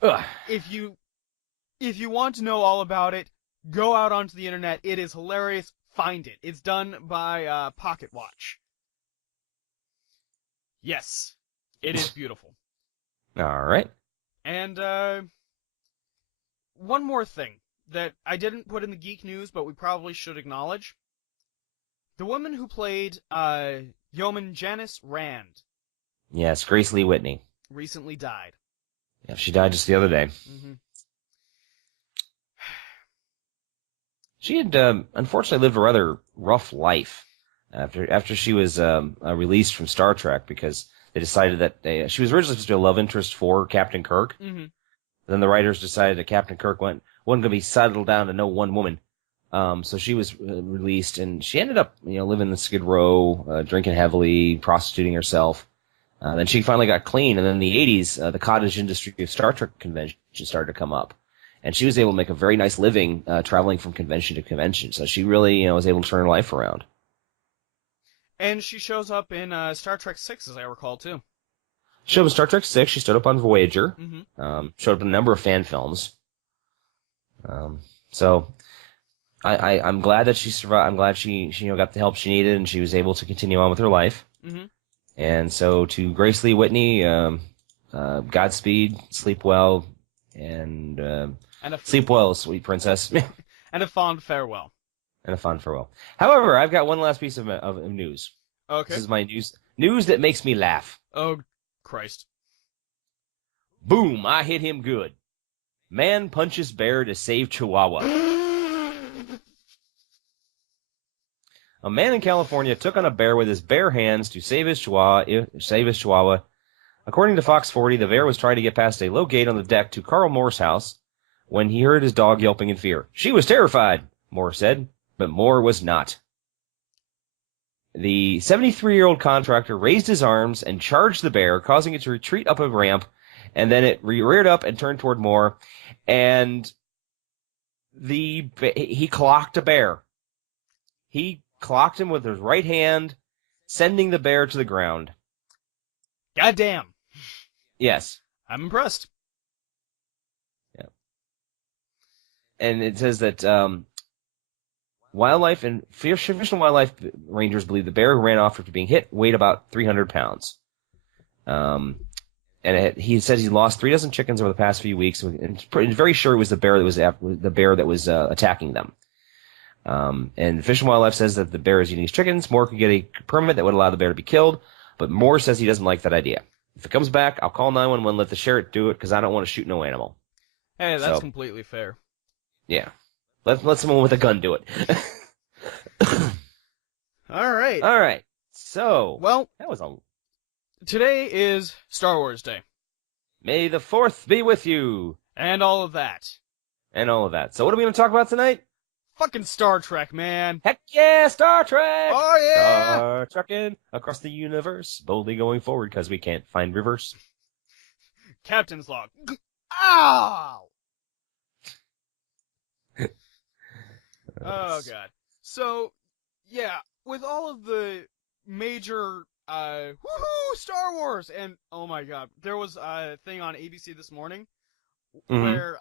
Ugh. If you want to know all about it, go out onto the internet. It is hilarious. Find it. It's done by Pocket Watch. Yes, it is beautiful. All right. And one more thing that I didn't put in the geek news, but we probably should acknowledge. The woman who played Yeoman Janice Rand. Yes, Grace Lee Whitney. Recently died. Yeah, she died just the other day. Mm-hmm. She had unfortunately lived a rather rough life after she was released from Star Trek because they decided that she was originally supposed to be a love interest for Captain Kirk. Mm-hmm. Then the writers decided that Captain Kirk wasn't going to be settled down to no one woman. So she was released, and she ended up living in Skid Row, drinking heavily, prostituting herself. Then she finally got clean, and then in the 80s, the cottage industry of Star Trek conventions started to come up. And she was able to make a very nice living traveling from convention to convention. So she really was able to turn her life around. And she shows up in Star Trek 6, as I recall, too. She showed up in Star Trek 6. She showed up on Voyager. Mm-hmm. Showed up in a number of fan films. So I'm glad that she survived. I'm glad she got the help she needed and she was able to continue on with her life. Mm-hmm. And so to Grace Lee Whitney, Godspeed, sleep well, and sleep well, sweet princess. And a fond farewell. And a fond farewell. However, I've got one last piece of news. Okay. This is my news that makes me laugh. Oh, Christ. Boom, I hit him good. Man punches bear to save Chihuahua. A man in California took on a bear with his bare hands to save his Chihuahua. According to Fox 40, the bear was trying to get past a low gate on the deck to Carl Moore's house when he heard his dog yelping in fear. She was terrified, Moore said, but Moore was not. The 73-year-old contractor raised his arms and charged the bear, causing it to retreat up a ramp, and then it reared up and turned toward Moore, and he clocked a bear. He clocked him with his right hand, sending the bear to the ground. Goddamn. Yes. I'm impressed. Yeah. And it says that wildlife and Fish and Wildlife rangers believe the bear who ran off after being hit weighed about 300 pounds. He says he lost 3 dozen chickens over the past few weeks, and he's very sure it was the bear that was attacking them. And Fish and Wildlife says that the bear is eating his chickens. Moore could get a permit that would allow the bear to be killed, but Moore says he doesn't like that idea. If it comes back, I'll call 911, let the sheriff do it, because I don't want to shoot no animal. Hey, that's completely fair. Yeah. Let someone with a gun do it. All right. All right. So, well, that was today is Star Wars Day. May the 4th be with you. And all of that. So what are we going to talk about tonight? Fucking Star Trek, man. Heck yeah, Star Trek! Oh, yeah! Star Trekking across the universe, boldly going forward because we can't find reverse. Captain's log. Ow! Oh, God. So, yeah, with all of the major, woohoo, Star Wars! And, oh my God, there was a thing on ABC this morning where,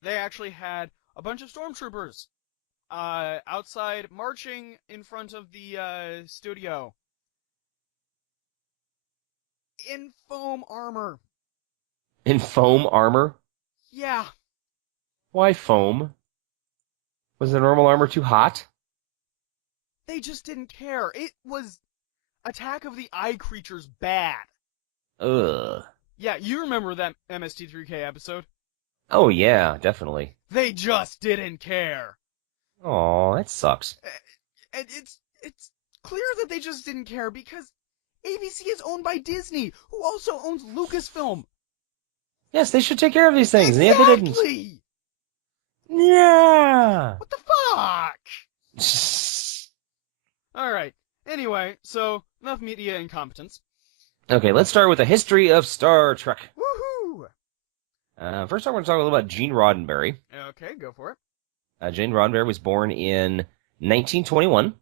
they actually had a bunch of stormtroopers outside marching in front of the studio in foam armor. In foam armor? Yeah. Why foam? Was the normal armor too hot? They just didn't care. It was Attack of the Eye Creatures bad. Ugh. Yeah, you remember that MST3K episode? Oh yeah, definitely. They just didn't care. Aw, that sucks. And it's clear that they just didn't care because ABC is owned by Disney, who also owns Lucasfilm. Yes, they should take care of these things. Exactly! And yet they didn't. Yeah! What the fuck? Alright, anyway, so, enough media incompetence. Okay, let's start with the history of Star Trek. Woohoo! First, I want to talk a little about Gene Roddenberry. Okay, go for it. Gene Roddenberry was born in 1921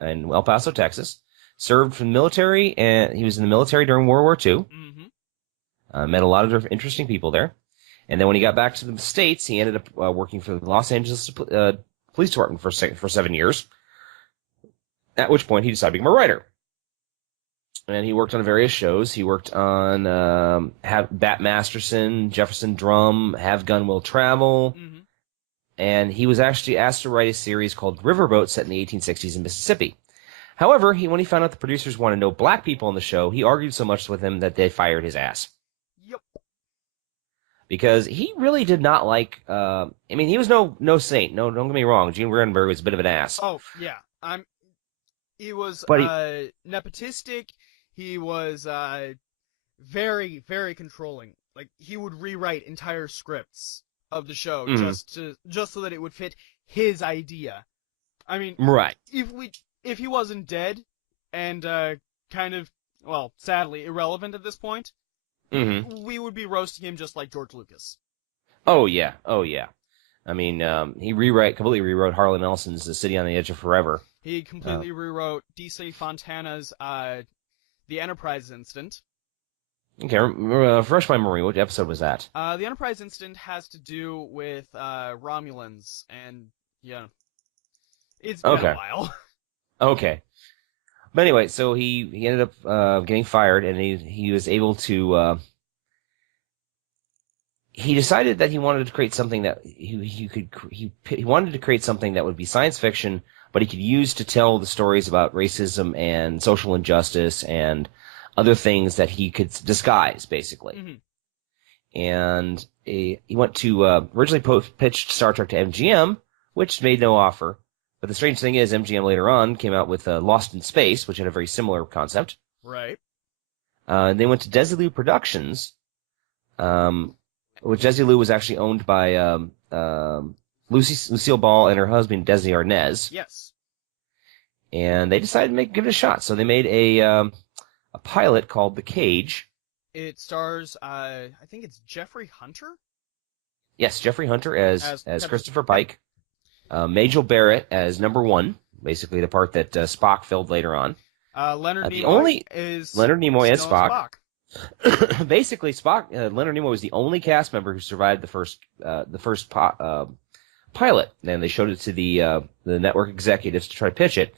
in El Paso, Texas. Served for the military, and he was in the military during World War II. Mm-hmm. Met a lot of interesting people there. And then when he got back to the States, he ended up working for the Los Angeles Police Department for 7 years. At which point, he decided to become a writer. And he worked on various shows. He worked on Bat Masterson, Jefferson Drum, Have Gun Will Travel. Mm-hmm. And he was actually asked to write a series called Riverboat set in the 1860s in Mississippi. However, when he found out the producers wanted no black people on the show, he argued so much with them that they fired his ass. Yep. Because he really did not like, he was no saint. No, don't get me wrong. Gene Roddenberry was a bit of an ass. Oh, yeah. He was nepotistic. He was very, very controlling. Like, he would rewrite entire scripts of the show just so that it would fit his idea. I mean, right. If he wasn't dead and kind of, well, sadly irrelevant at this point, we would be roasting him just like George Lucas. Oh yeah. I mean, he completely rewrote Harlan Ellenson's The City on the Edge of Forever. He completely rewrote D.C. Fontana's The Enterprise Incident. Okay, refresh my memory. What episode was that? The Enterprise Incident has to do with Romulans, and yeah, it's been a while. Okay. But anyway, so he ended up getting fired, and he was able to. He decided that he wanted to create something that he wanted to create something that would be science fiction, but he could use to tell the stories about racism and social injustice and other things that he could disguise, basically. Mm-hmm. And he went to originally pitched Star Trek to MGM, which made no offer. But the strange thing is, MGM later on came out with Lost in Space, which had a very similar concept. Right. They went to Desilu Productions, Well, Desilu was actually owned by Lucille Ball and her husband Desi Arnaz, Yes. and they decided to give it a shot. So they made a pilot called The Cage. It stars, I think it's Jeffrey Hunter? Yes, Jeffrey Hunter as As Christopher Pike, Majel Barrett as number one, basically the part that Spock filled later on. Leonard Nimoy is Leonard Nimoy as still Spock. Basically, Leonard Nimoy was the only cast member who survived the first pilot. And they showed it to the network executives to try to pitch it,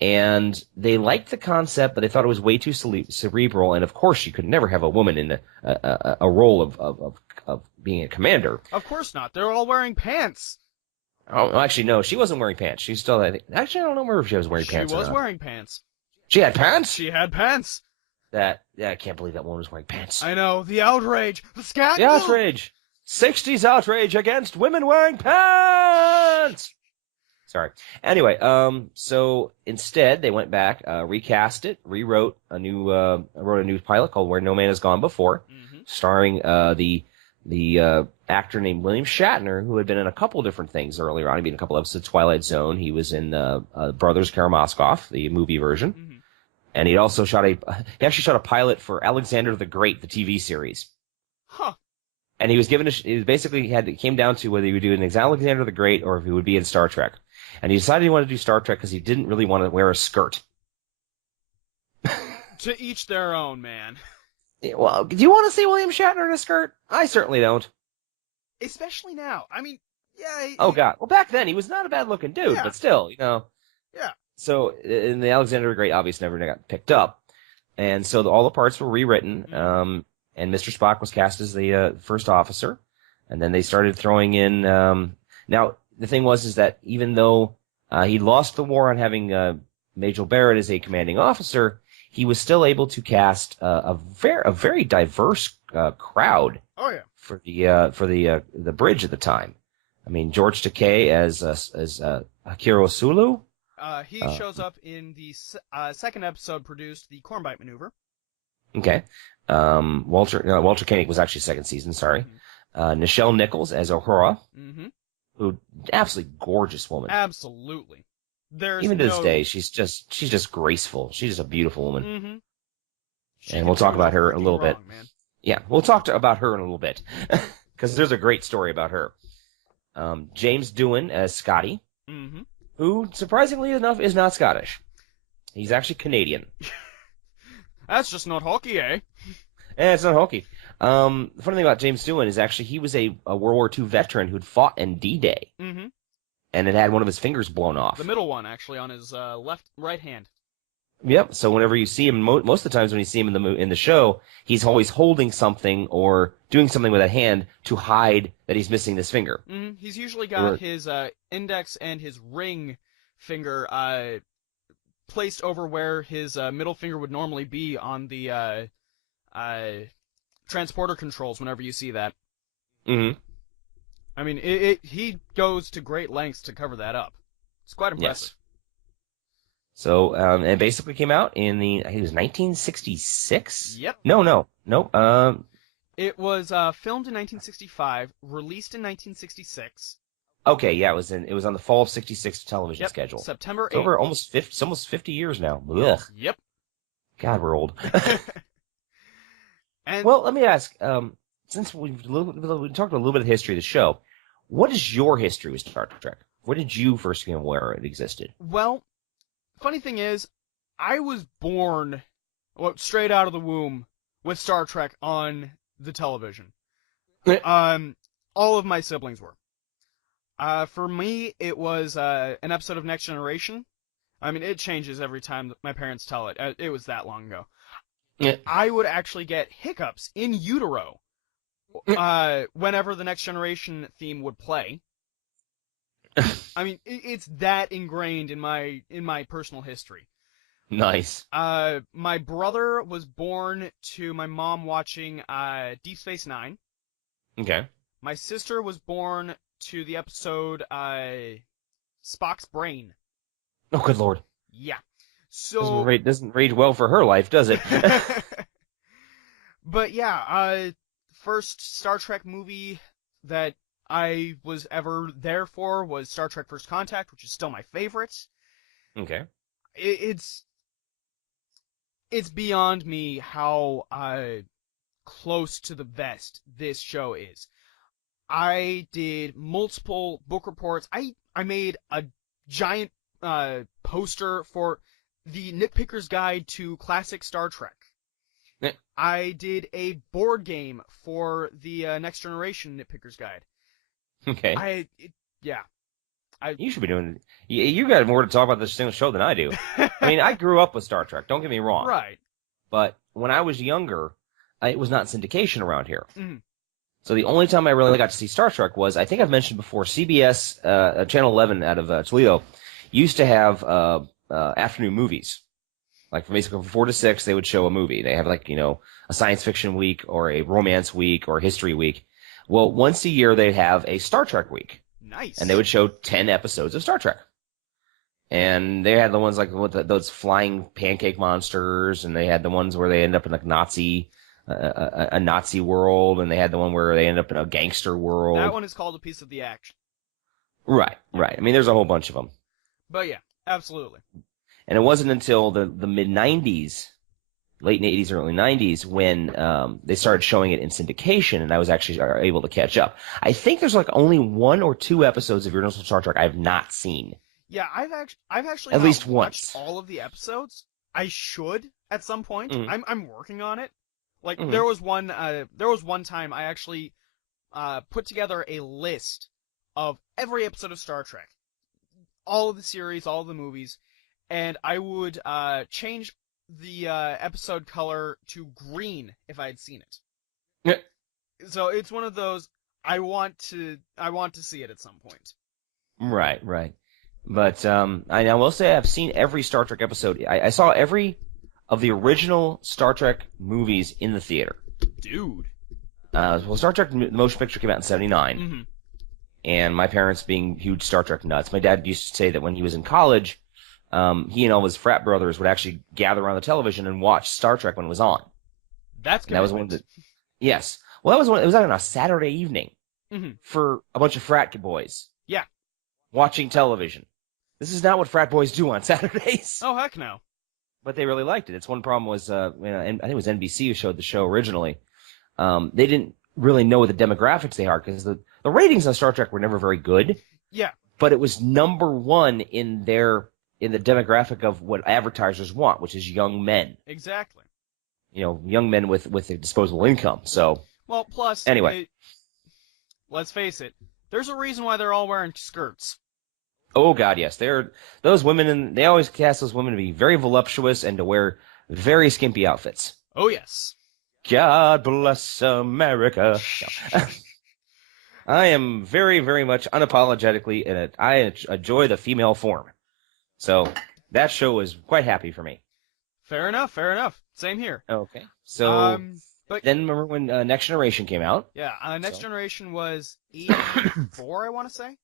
and they liked the concept, but they thought it was way too cerebral. And of course, you could never have a woman in a role of being a commander. Of course not. They're all wearing pants. Oh, actually, no, she wasn't wearing pants. She's still, actually, I don't remember if she was wearing pants. She was wearing pants. She had pants? She had pants. I can't believe that woman was wearing pants. I know. The outrage. The scat. The outrage. 60s outrage against women wearing pants! Sorry. Anyway, so instead they went back, recast it, wrote a new pilot called Where No Man Has Gone Before, starring the actor named William Shatner, who had been in a couple different things earlier on. He'd been in a couple episodes of Twilight Zone. He was in Brothers Karamazov, the movie version. And he actually shot a pilot for Alexander the Great, the TV series. Huh. And he was came down to whether he would do an Alexander the Great or if he would be in Star Trek. And he decided he wanted to do Star Trek because he didn't really want to wear a skirt. To each their own, man. Well, do you want to see William Shatner in a skirt? I certainly don't. Especially now. I mean, yeah. Oh, God. Well, back then, he was not a bad-looking dude, but still, Yeah. So, in the Alexander the Great, obviously never got picked up. And so all the parts were rewritten, and Mr. Spock was cast as the first officer. And then they started throwing in... now, the thing is that even though he lost the war on having Majel Barrett as a commanding officer, he was still able to cast a very diverse crowd. Oh yeah. For the bridge at the time. I mean, George Takei as Akira Sulu. He shows up in the second episode produced, the Cornbite Maneuver. Okay. Walter Koenig was actually second season. Sorry. Nichelle Nichols as Uhura. Who absolutely gorgeous woman. Absolutely. Even to this day, she's just graceful. She's just a beautiful woman. And we'll talk about her a little bit. Man. Yeah, we'll talk about her in a little bit because there's a great story about her. James Doohan as Scotty, who surprisingly enough is not Scottish. He's actually Canadian. That's just not hockey, eh? Yeah, it's not hockey. The funny thing about James Doohan is actually he was a World War II veteran who'd fought in D-Day. And had one of his fingers blown off. The middle one, actually, on his right hand. Yep. So whenever you see him, most of the times when you see him in the show, he's always holding something or doing something with that hand to hide that he's missing this finger. He's usually got his index and his ring finger placed over where his middle finger would normally be on the transporter controls. Whenever you see that. I mean, he goes to great lengths to cover that up. It's quite impressive. Yes. So, it basically came out I think it was 1966? Yep. No. It was filmed in 1965, released in 1966. Okay, yeah, it was on the fall of 66 television schedule. September 8th. It's over it's almost 50 years now. Ugh. Yep. God, we're old. And well, let me ask, since we talked a little bit of the history of the show, what is your history with Star Trek? Where did you first become aware it existed? Well, funny thing is, I was born straight out of the womb with Star Trek on the television. All of my siblings were. For me, it was an episode of Next Generation. I mean, it changes every time that my parents tell it. It was that long ago. Yeah. I would actually get hiccups in utero whenever the Next Generation theme would play. I mean, it's that ingrained in my personal history. Nice. My brother was born to my mom watching Deep Space Nine. Okay. My sister was born to the episode Spock's Brain. Oh, good lord. Yeah. So doesn't rate well for her life, does it? But yeah, first Star Trek movie that I was ever there for was Star Trek First Contact, which is still my favorite. Okay. It's beyond me how close to the vest this show is. I did multiple book reports. I made a giant poster for the Nitpicker's Guide to Classic Star Trek. Yeah. I did a board game for the Next Generation Nitpicker's Guide. Okay. Yeah. You should be doing. You got more to talk about this single show than I do. I mean, I grew up with Star Trek. Don't get me wrong. Right. But when I was younger, it was not syndication around here. Mm-hmm. So the only time I really got to see Star Trek was, I think I've mentioned before, CBS, Channel 11 out of Toledo, used to have afternoon movies. Like basically from 4 to 6, they would show a movie. They have a science fiction week or a romance week or a history week. Well, once a year they'd have a Star Trek week. Nice. And they would show 10 episodes of Star Trek. And they had the ones like with those flying pancake monsters, and they had the ones where they end up in a Nazi world, and they had the one where they end up in a gangster world. That one is called A Piece of the Action. Right. I mean, there's a whole bunch of them. But yeah, absolutely. And it wasn't until the mid-'90s, late 80s, early 90s, when they started showing it in syndication, and I was actually able to catch up. I think there's only 1 or 2 episodes of original Star Trek I've not seen. Yeah, I've actually at not least watched once all of the episodes. I should at some point. Mm-hmm. I'm working on it. Mm-hmm. There was one time I actually put together a list of every episode of Star Trek, all of the series, all of the movies, and I would change the episode color to green if I had seen it. Yeah. So it's one of those I want to see it at some point. Right. But I will say I've seen every Star Trek episode. I saw every of the original Star Trek movies in the theater. Dude. Well, Star Trek the motion picture came out in '79, Mm-hmm. and my parents being huge Star Trek nuts, my dad used to say that when he was in college, he and all his frat brothers would actually gather around the television and watch Star Trek when it was on. That's good. That was one of the. Yes. Well, it was on a Saturday evening Mm-hmm. for a bunch of frat boys. Yeah. Watching television. This is not what frat boys do on Saturdays. Oh, heck no. But they really liked it. Its one problem was, and I think it was NBC who showed the show originally. They didn't really know the demographics they are, because the ratings on Star Trek were never very good. Yeah. But it was number 1 in the demographic of what advertisers want, which is young men. Exactly. Young men with a disposable income. So. Well, plus, anyway, let's face it. There's a reason why they're all wearing skirts. Oh God, yes. Those women, and they always cast those women to be very voluptuous and to wear very skimpy outfits. Oh yes. God bless America. No. I am very, very much unapologetically in it. I enjoy the female form. So that show was quite happy for me. Fair enough. Same here. Okay. So but then remember when Next Generation came out? Yeah, Next Generation was 84, I want to say?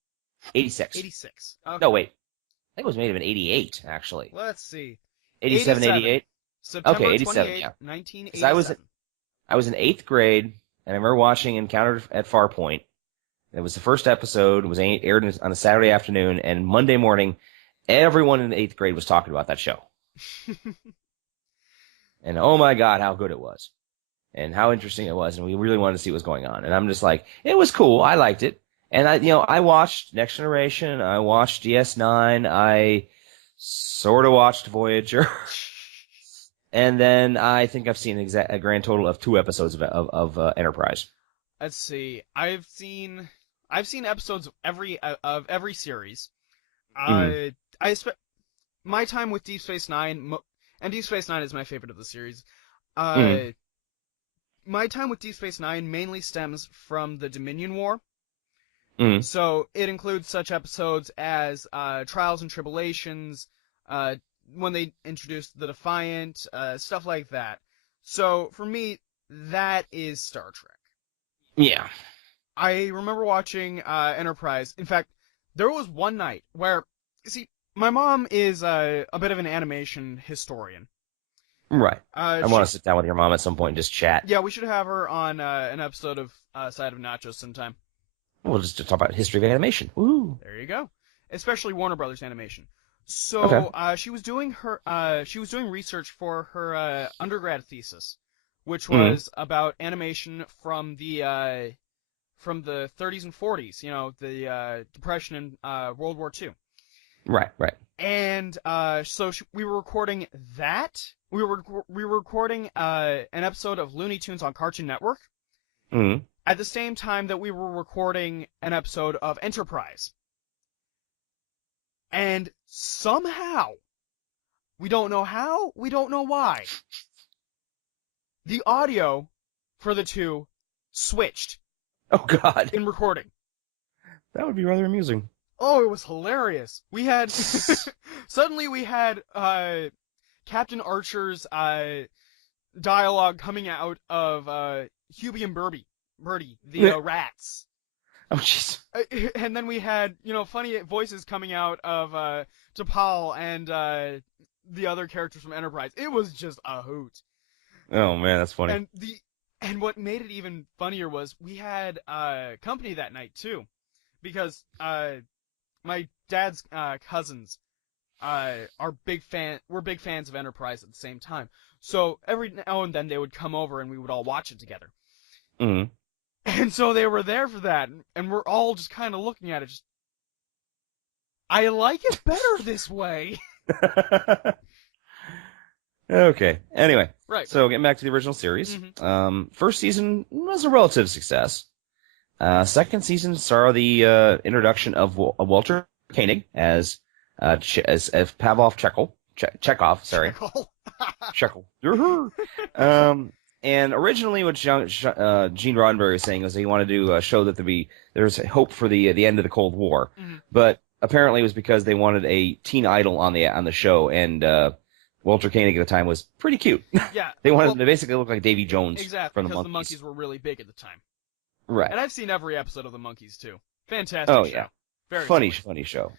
86. 86. Okay. No, wait. I think it was maybe 88, actually. Let's see. 87, 88? September okay, 87, 28, yeah. 1987. I was in 8th grade, and I remember watching Encounter at Farpoint. It was the first episode. It was aired on a Saturday afternoon, and Monday morning, everyone in 8th grade was talking about that show. And oh my God, how good it was. And how interesting it was, and we really wanted to see what was going on. And I'm just like, it was cool. I liked it. And I watched Next Generation. I watched DS9. I sort of watched Voyager. And then I think I've seen a grand total of 2 episodes of Enterprise. Let's see. I've seen episodes of every series. Mm-hmm. My time with Deep Space Nine, and Deep Space Nine is my favorite of the series. My time with Deep Space Nine mainly stems from the Dominion War. Mm-hmm. So it includes such episodes as Trials and Tribulations, when they introduced the Defiant, stuff like that. So for me, that is Star Trek. Yeah. I remember watching Enterprise. In fact, there was one night where, you see, my mom is a bit of an animation historian. Right. I want to sit down with your mom at some point and just chat. Yeah, we should have her on an episode of Side of Nachos sometime. We'll just talk about history of animation. Woo. There you go. Especially Warner Brothers animation. So Okay. she was doing research for her undergrad thesis, which was about animation from the 30s and 40s. You know, the Depression and World War II. Right. And so we were recording that. We were recording an episode of Looney Tunes on Cartoon Network. At the same time that we were recording an episode of Enterprise. And somehow, we don't know how, we don't know why, the audio for the two switched. Oh, God. In recording. That would be rather amusing. Oh, it was hilarious. We had... Suddenly we had Captain Archer's dialogue coming out of Hubie and Birdie, the rats. Oh, jeez. And then we had, funny voices coming out of T'Pol and the other characters from Enterprise. It was just a hoot. Oh, man, that's funny. And what made it even funnier was we had company that night, too. Because my dad's cousins were big fans of Enterprise at the same time. So every now and then they would come over and we would all watch it together. Mm-hmm. And so they were there for that, and we're all just kind of looking at it, I like it better this way. Okay. Anyway. Right. So getting back to the original series. First season was a relative success. Second season saw the introduction of Walter Koenig as Pavlov Chekhov. Sorry. Chekhov. And originally, what Gene Roddenberry was saying was he wanted to show that there's hope for the end of the Cold War, but apparently it was because they wanted a teen idol on the show, and Walter Koenig at the time was pretty cute. Yeah, they wanted him to basically look like Davy Jones from the Monkees. The Monkees were really big at the time. Right. And I've seen every episode of the Monkees too. Fantastic show. Yeah. Very funny show.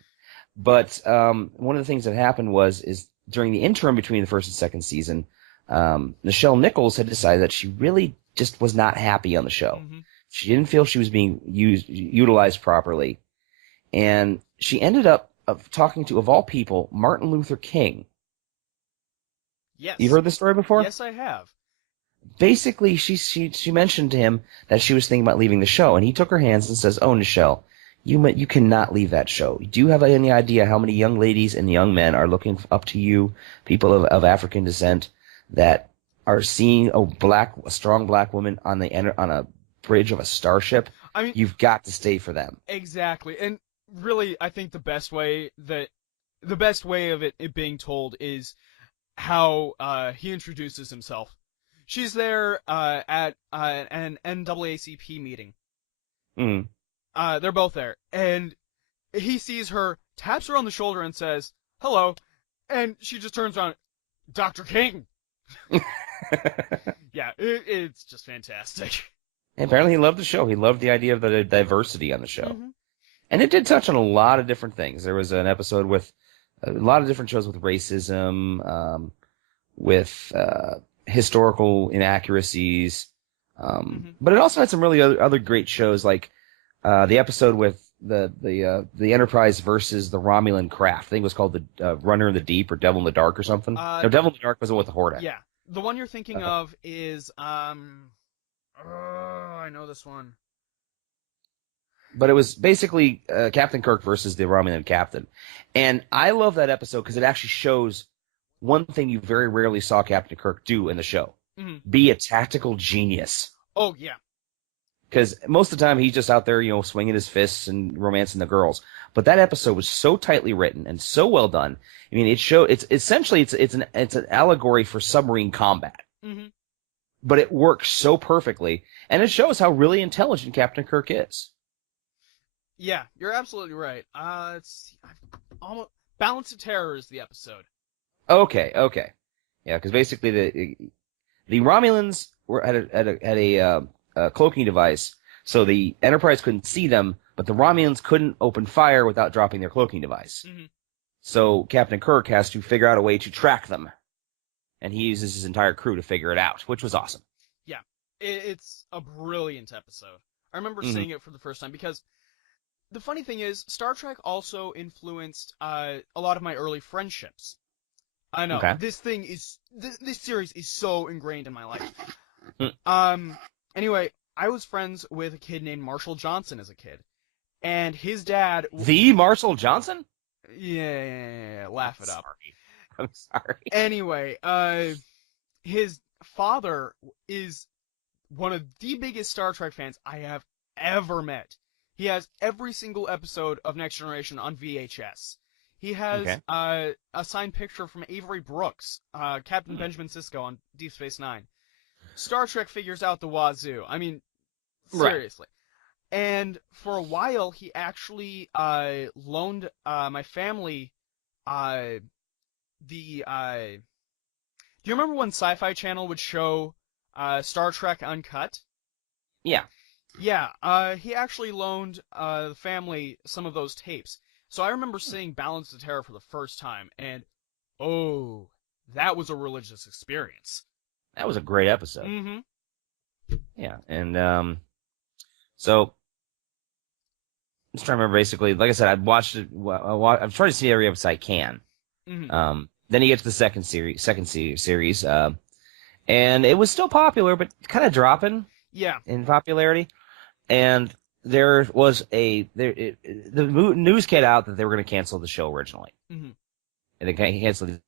But one of the things that happened is during the interim between the first and second season, Nichelle Nichols had decided that she really just was not happy on the show. She didn't feel she was being utilized properly. And she ended up talking to, of all people, Martin Luther King. Yes. You've heard this story before? Yes, I have. Basically, she mentioned to him that she was thinking about leaving the show, and he took her hands and says, "Oh, Nichelle, you cannot leave that show. Do you have any idea how many young ladies and young men are looking up to you, people of African descent, that are seeing a strong black woman on a bridge of a starship? I mean, you've got to stay for them." Exactly. And really, I think the best way of it being told is how he introduces himself. She's there at an NAACP meeting. They're both there, and he sees her, taps her on the shoulder, and says, "Hello," and she just turns around, "Dr. King." Yeah, it's just fantastic. And apparently he loved the show. He loved the idea of the diversity on the show. And it did touch on a lot of different things. There was an episode with a lot of different shows with racism, with historical inaccuracies. But it also had some really other great shows, like the episode with the Enterprise versus the Romulan craft. I think it was called the Runner in the Deep or Devil in the Dark or something. No, Devil in the Dark was the one with the Hordak. Yeah. The one you're thinking of is, I know this one. But it was basically Captain Kirk versus the Romulan captain. And I love that episode because it actually shows one thing you very rarely saw Captain Kirk do in the show. Be a tactical genius. Oh, yeah. Because most of the time he's just out there, swinging his fists and romancing the girls. But that episode was so tightly written and so well done. I mean, it's essentially an allegory for submarine combat. But it works so perfectly, and it shows how really intelligent Captain Kirk is. Yeah, you're absolutely right. Balance of Terror is the episode. Okay. Yeah, because basically the Romulans had a cloaking device, so the Enterprise couldn't see them, but the Romulans couldn't open fire without dropping their cloaking device. So Captain Kirk has to figure out a way to track them. and he uses his entire crew to figure it out, which was awesome. Yeah, it's a brilliant episode. I remember seeing it for the first time because the funny thing is, Star Trek also influenced a lot of my early friendships. I know, Okay. this series is so ingrained in my life. Hmm. Anyway, I was friends with a kid named Marshall Johnson as a kid, and his dad... The Marshall Johnson? Yeah, laugh it up. I'm sorry. Anyway, his father is one of the biggest Star Trek fans I have ever met. He has every single episode of Next Generation on VHS. He has a signed picture from Avery Brooks, Captain Benjamin Sisko on Deep Space Nine. Star Trek figures out the wazoo. I mean, seriously. Right. And for a while, he actually loaned my family do you remember when Sci-Fi Channel would show Star Trek Uncut? Yeah. Yeah, he actually loaned the family some of those tapes. So I remember seeing Balance of Terror for the first time, and oh, that was a religious experience. That was a great episode. Mm-hmm. Yeah, and so I'm just trying to remember. Basically, like I said, I've watched it. I'm trying to see every episode I can. Mm-hmm. Then you get to the second series, and it was still popular, but kind of dropping. Yeah. In popularity, and there was the news came out that they were going to cancel the show originally, and they canceled the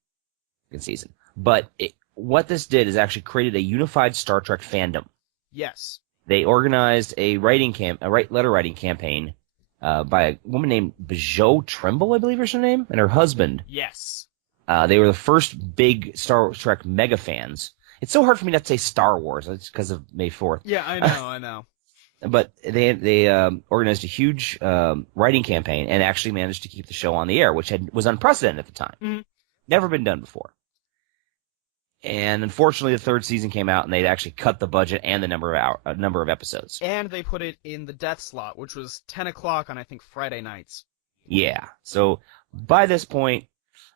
second season. But what this did is actually created a unified Star Trek fandom. Yes. They organized a letter writing campaign by a woman named Bijou Trimble, I believe is her name, and her husband. Yes. They were the first big Star Trek mega fans. It's so hard for me not to say Star Wars. It's because of May 4th. Yeah, I know. But they organized a huge writing campaign and actually managed to keep the show on the air, which was unprecedented at the time. Mm-hmm. Never been done before. And unfortunately, the third season came out, and they'd actually cut the budget and the number of episodes. And they put it in the death slot, which was 10 o'clock on, I think, Friday nights. Yeah. So by this point,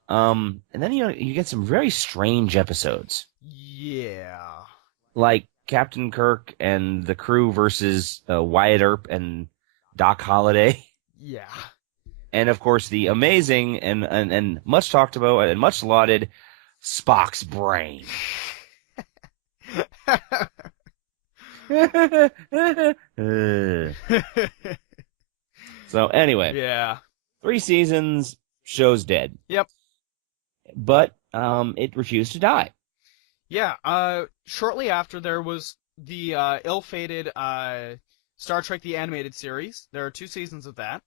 and then you get some very strange episodes. Yeah. Like Captain Kirk and the crew versus Wyatt Earp and Doc Holliday. Yeah. And of course the amazing and much talked about and much lauded Spock's brain. So anyway. Yeah. 3 seasons, show's dead. Yep. But it refused to die. Yeah, shortly after there was the ill-fated Star Trek the Animated Series. There are 2 seasons of that.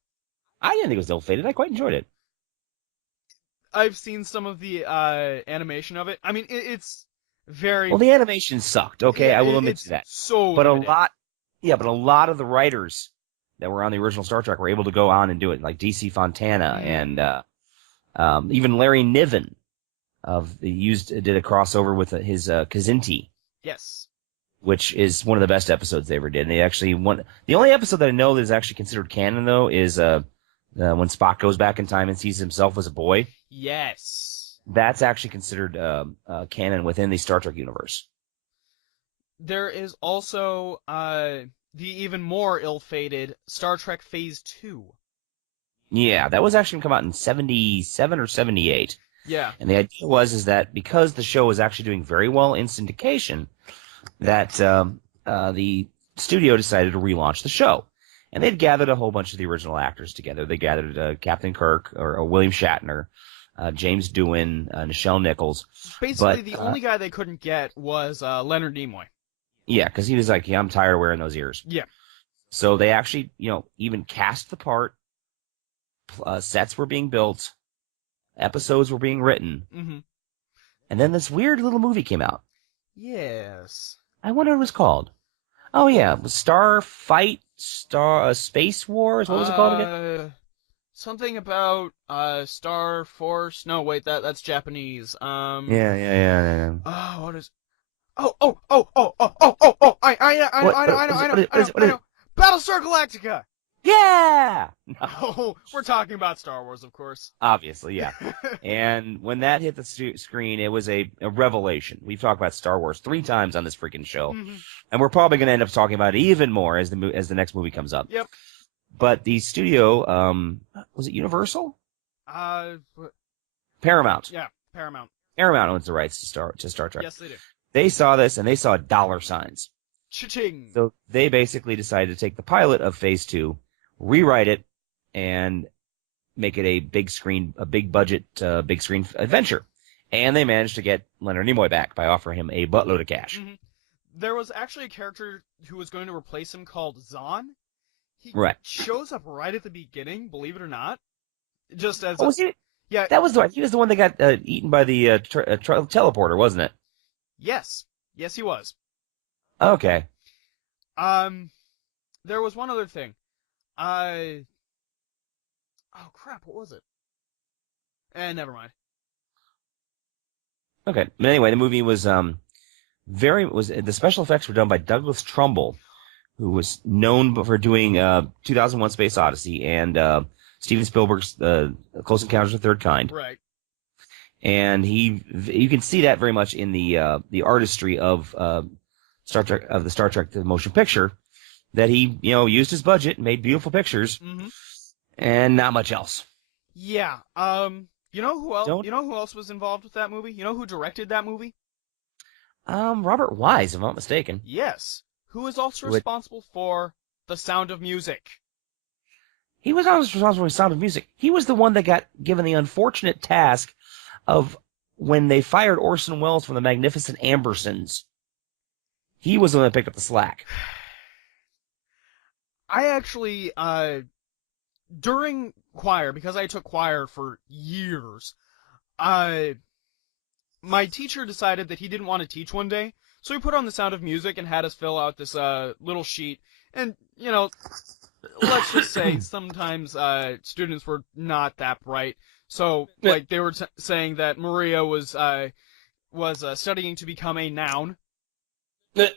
I didn't think it was ill-fated. I quite enjoyed it. I've seen some of the animation of it. I mean, it's very... Well, the animation sucked, okay? Yeah, I will admit to that. So but limited. a lot of the writers that were on the original Star Trek were able to go on and do it, like DC Fontana and even Larry Niven. Did a crossover with his Kazinti. Yes. Which is one of the best episodes they ever did. And they actually the only episode that I know that is actually considered canon, though, is when Spock goes back in time and sees himself as a boy. Yes. That's actually considered canon within the Star Trek universe. There is also the even more ill-fated Star Trek Phase 2. Yeah, that was actually come out in 77 or 78. Yeah. And the idea is that because the show was actually doing very well in syndication, that the studio decided to relaunch the show. And they'd gathered a whole bunch of the original actors together. They gathered Captain Kirk, or William Shatner, James Doohan, Nichelle Nichols. Basically, the only guy they couldn't get was Leonard Nimoy. Yeah, because he was like, I'm tired of wearing those ears. Yeah. So they actually, even cast the part. Sets were being built. Episodes were being written. Mm-hmm. And then this weird little movie came out. Yes. I wonder what it was called. Oh, yeah. It was Space Wars? What was it called again? Something about Star Force. No, wait, that's Japanese. Yeah. What is... I know. Battlestar Galactica! Yeah! Oh, we're talking about Star Wars, of course. Obviously, yeah. And when that hit the screen, it was a revelation. We've talked about Star Wars 3 times on this freaking show, and we're probably going to end up talking about it even more as the next movie comes up. Yep. But the studio, was it Universal? Paramount. Yeah, Paramount. Paramount owns the rights to Star Trek. Yes, they do. They saw this and they saw dollar signs. Cha-ching. So they basically decided to take the pilot of Phase 2, rewrite it, and make it a big budget, big screen adventure. And they managed to get Leonard Nimoy back by offering him a buttload of cash. Mm-hmm. There was actually a character who was going to replace him called Zahn. He shows up right at the beginning, believe it or not. Just as was he? Yeah. He was the one that got eaten by the teleporter, wasn't it? Yes. Yes, he was. Okay. There was one other thing. Oh crap, what was it? Never mind. Okay. But anyway, the movie was the special effects were done by Douglas Trumbull, who was known for doing 2001: Space Odyssey and Steven Spielberg's Close Encounters of the Third Kind. Right. And you can see that very much in the artistry of Star Trek, of the Star Trek the motion picture, that he used his budget, made beautiful pictures, and not much else. Yeah. You know who else? You know who else was involved with that movie? You know who directed that movie? Robert Wise, if I'm not mistaken. Yes. Who is also responsible for The Sound of Music? He was not responsible for The Sound of Music. He was the one that got given the unfortunate task of when they fired Orson Welles from the Magnificent Ambersons. He was the one that picked up the slack. I actually, during choir, because I took choir for years, my teacher decided that he didn't want to teach one day, so he put on The Sound of Music and had us fill out this little sheet. And, let's just say sometimes students were not that bright. So, like, they were saying that Maria was studying to become a noun. And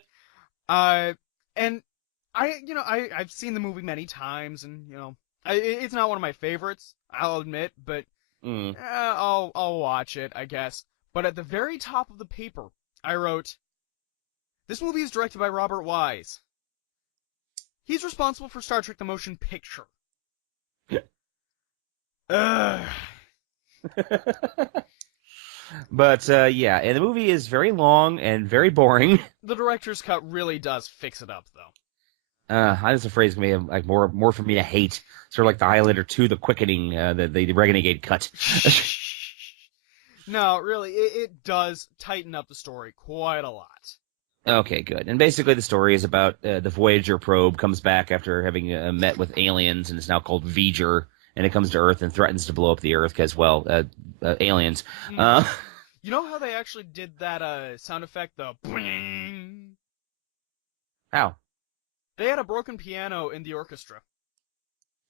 I've seen the movie many times, and it's not one of my favorites, I'll admit, but I'll watch it, I guess. But at the very top of the paper, I wrote, "This movie is directed by Robert Wise. He's responsible for Star Trek: The Motion Picture." But yeah, and the movie is very long and very boring. The director's cut really does fix it up, though. I was afraid it's gonna be like more for me to hate, sort of like the Highlander 2, The Quickening, the Renegade cut. No, really, it does tighten up the story quite a lot. Okay, good. And basically the story is about the Voyager probe comes back after having met with aliens, and it's now called V'ger, and it comes to Earth and threatens to blow up the Earth because, well, aliens. You know how they actually did that sound effect, the boing? How? They had a broken piano in the orchestra.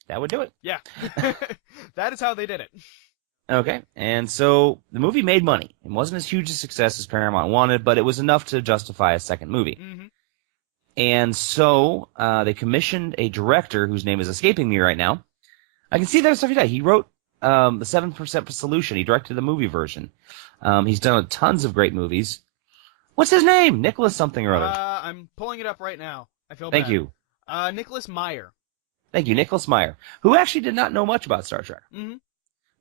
That would do it. Yeah. That is how they did it. Okay, and so the movie made money. It wasn't as huge a success as Paramount wanted, but it was enough to justify a second movie. And so they commissioned a director whose name is escaping me right now. I can see that stuff he did. He wrote the 7% Solution. He directed the movie version. He's done tons of great movies. What's his name? Nicholas something or other. I'm pulling it up right now. I feel Thank bad. you. Nicholas Meyer. Thank you, Nicholas Meyer, who actually did not know much about Star Trek.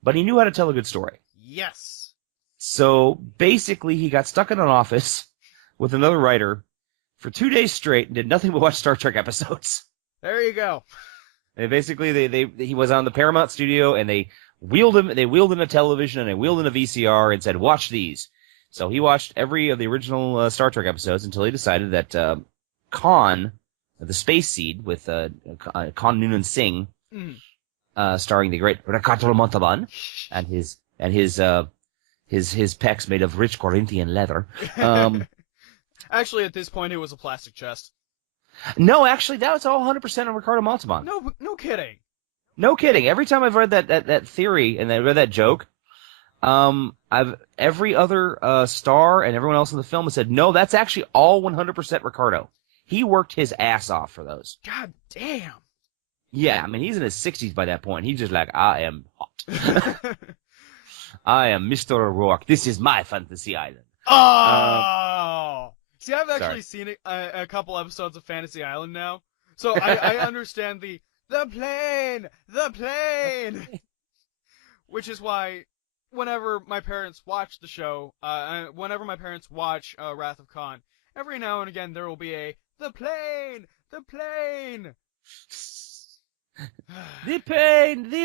But he knew how to tell a good story. Yes. So basically, he got stuck in an office with another writer for 2 days straight and did nothing but watch Star Trek episodes. There you go. And basically, he was on the Paramount studio, and they wheeled him a television, and they wheeled in a VCR and said, "Watch these." So he watched every of the original Star Trek episodes until he decided that Khan, the Space Seed with Khan Noonan Singh, starring the great Rakato Montalban, and his pecs made of rich Corinthian leather. Actually, at this point, it was a plastic chest. No, actually, that was all 100% on Ricardo Montalban. No kidding. No kidding. Every time I've read that theory and I read that joke, every other star and everyone else in the film has said, no, that's actually all 100% Ricardo. He worked his ass off for those. God damn. Yeah, I mean, he's in his 60s by that point. He's just like, I am hot. I am Mr. O'Rourke. This is my fantasy island. Oh! See, I've Sorry. actually seen a couple episodes of Fantasy Island now, so I understand the plane! Which is why, whenever my parents watch the show, whenever my parents watch Wrath of Khan, every now and again there will be a, the plane! The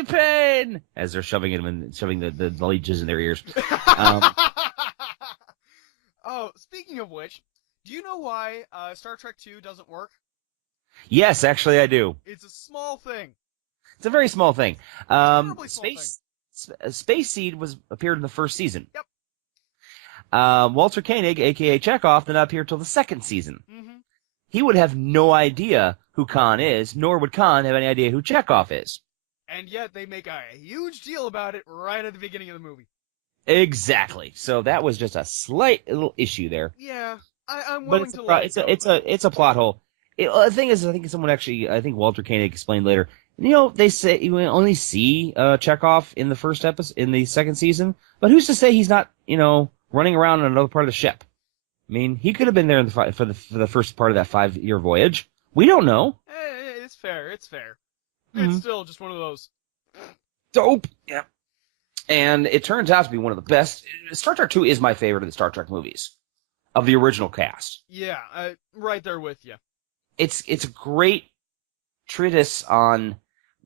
pain! As they're shoving the leeches in their ears. Oh, speaking of which, do you know why Star Trek II doesn't work? Yes, actually I do. It's a small thing. It's a very small thing. Terribly small Space Seed appeared in the first season. Yep. Walter Koenig, a.k.a. Chekhov, did not appear till the second season. Mm-hmm. He would have no idea who Khan is, nor would Khan have any idea who Chekhov is. And yet they make a huge deal about it right at the beginning of the movie. Exactly. So that was just a slight little issue there. Yeah, I'm willing to let it go. It's a plot hole. The thing is, I think Walter Koenig explained later. They say you only see Chekhov in the second season, but who's to say he's not, running around on another part of the ship? I mean, he could have been there for the first part of that 5-year voyage. We don't know. It's fair. Mm-hmm. It's still just one of those. Dope. Yeah. And it turns out to be one of the best. Star Trek II is my favorite of the Star Trek movies, of the original cast. Yeah, right there with you. It's a great treatise on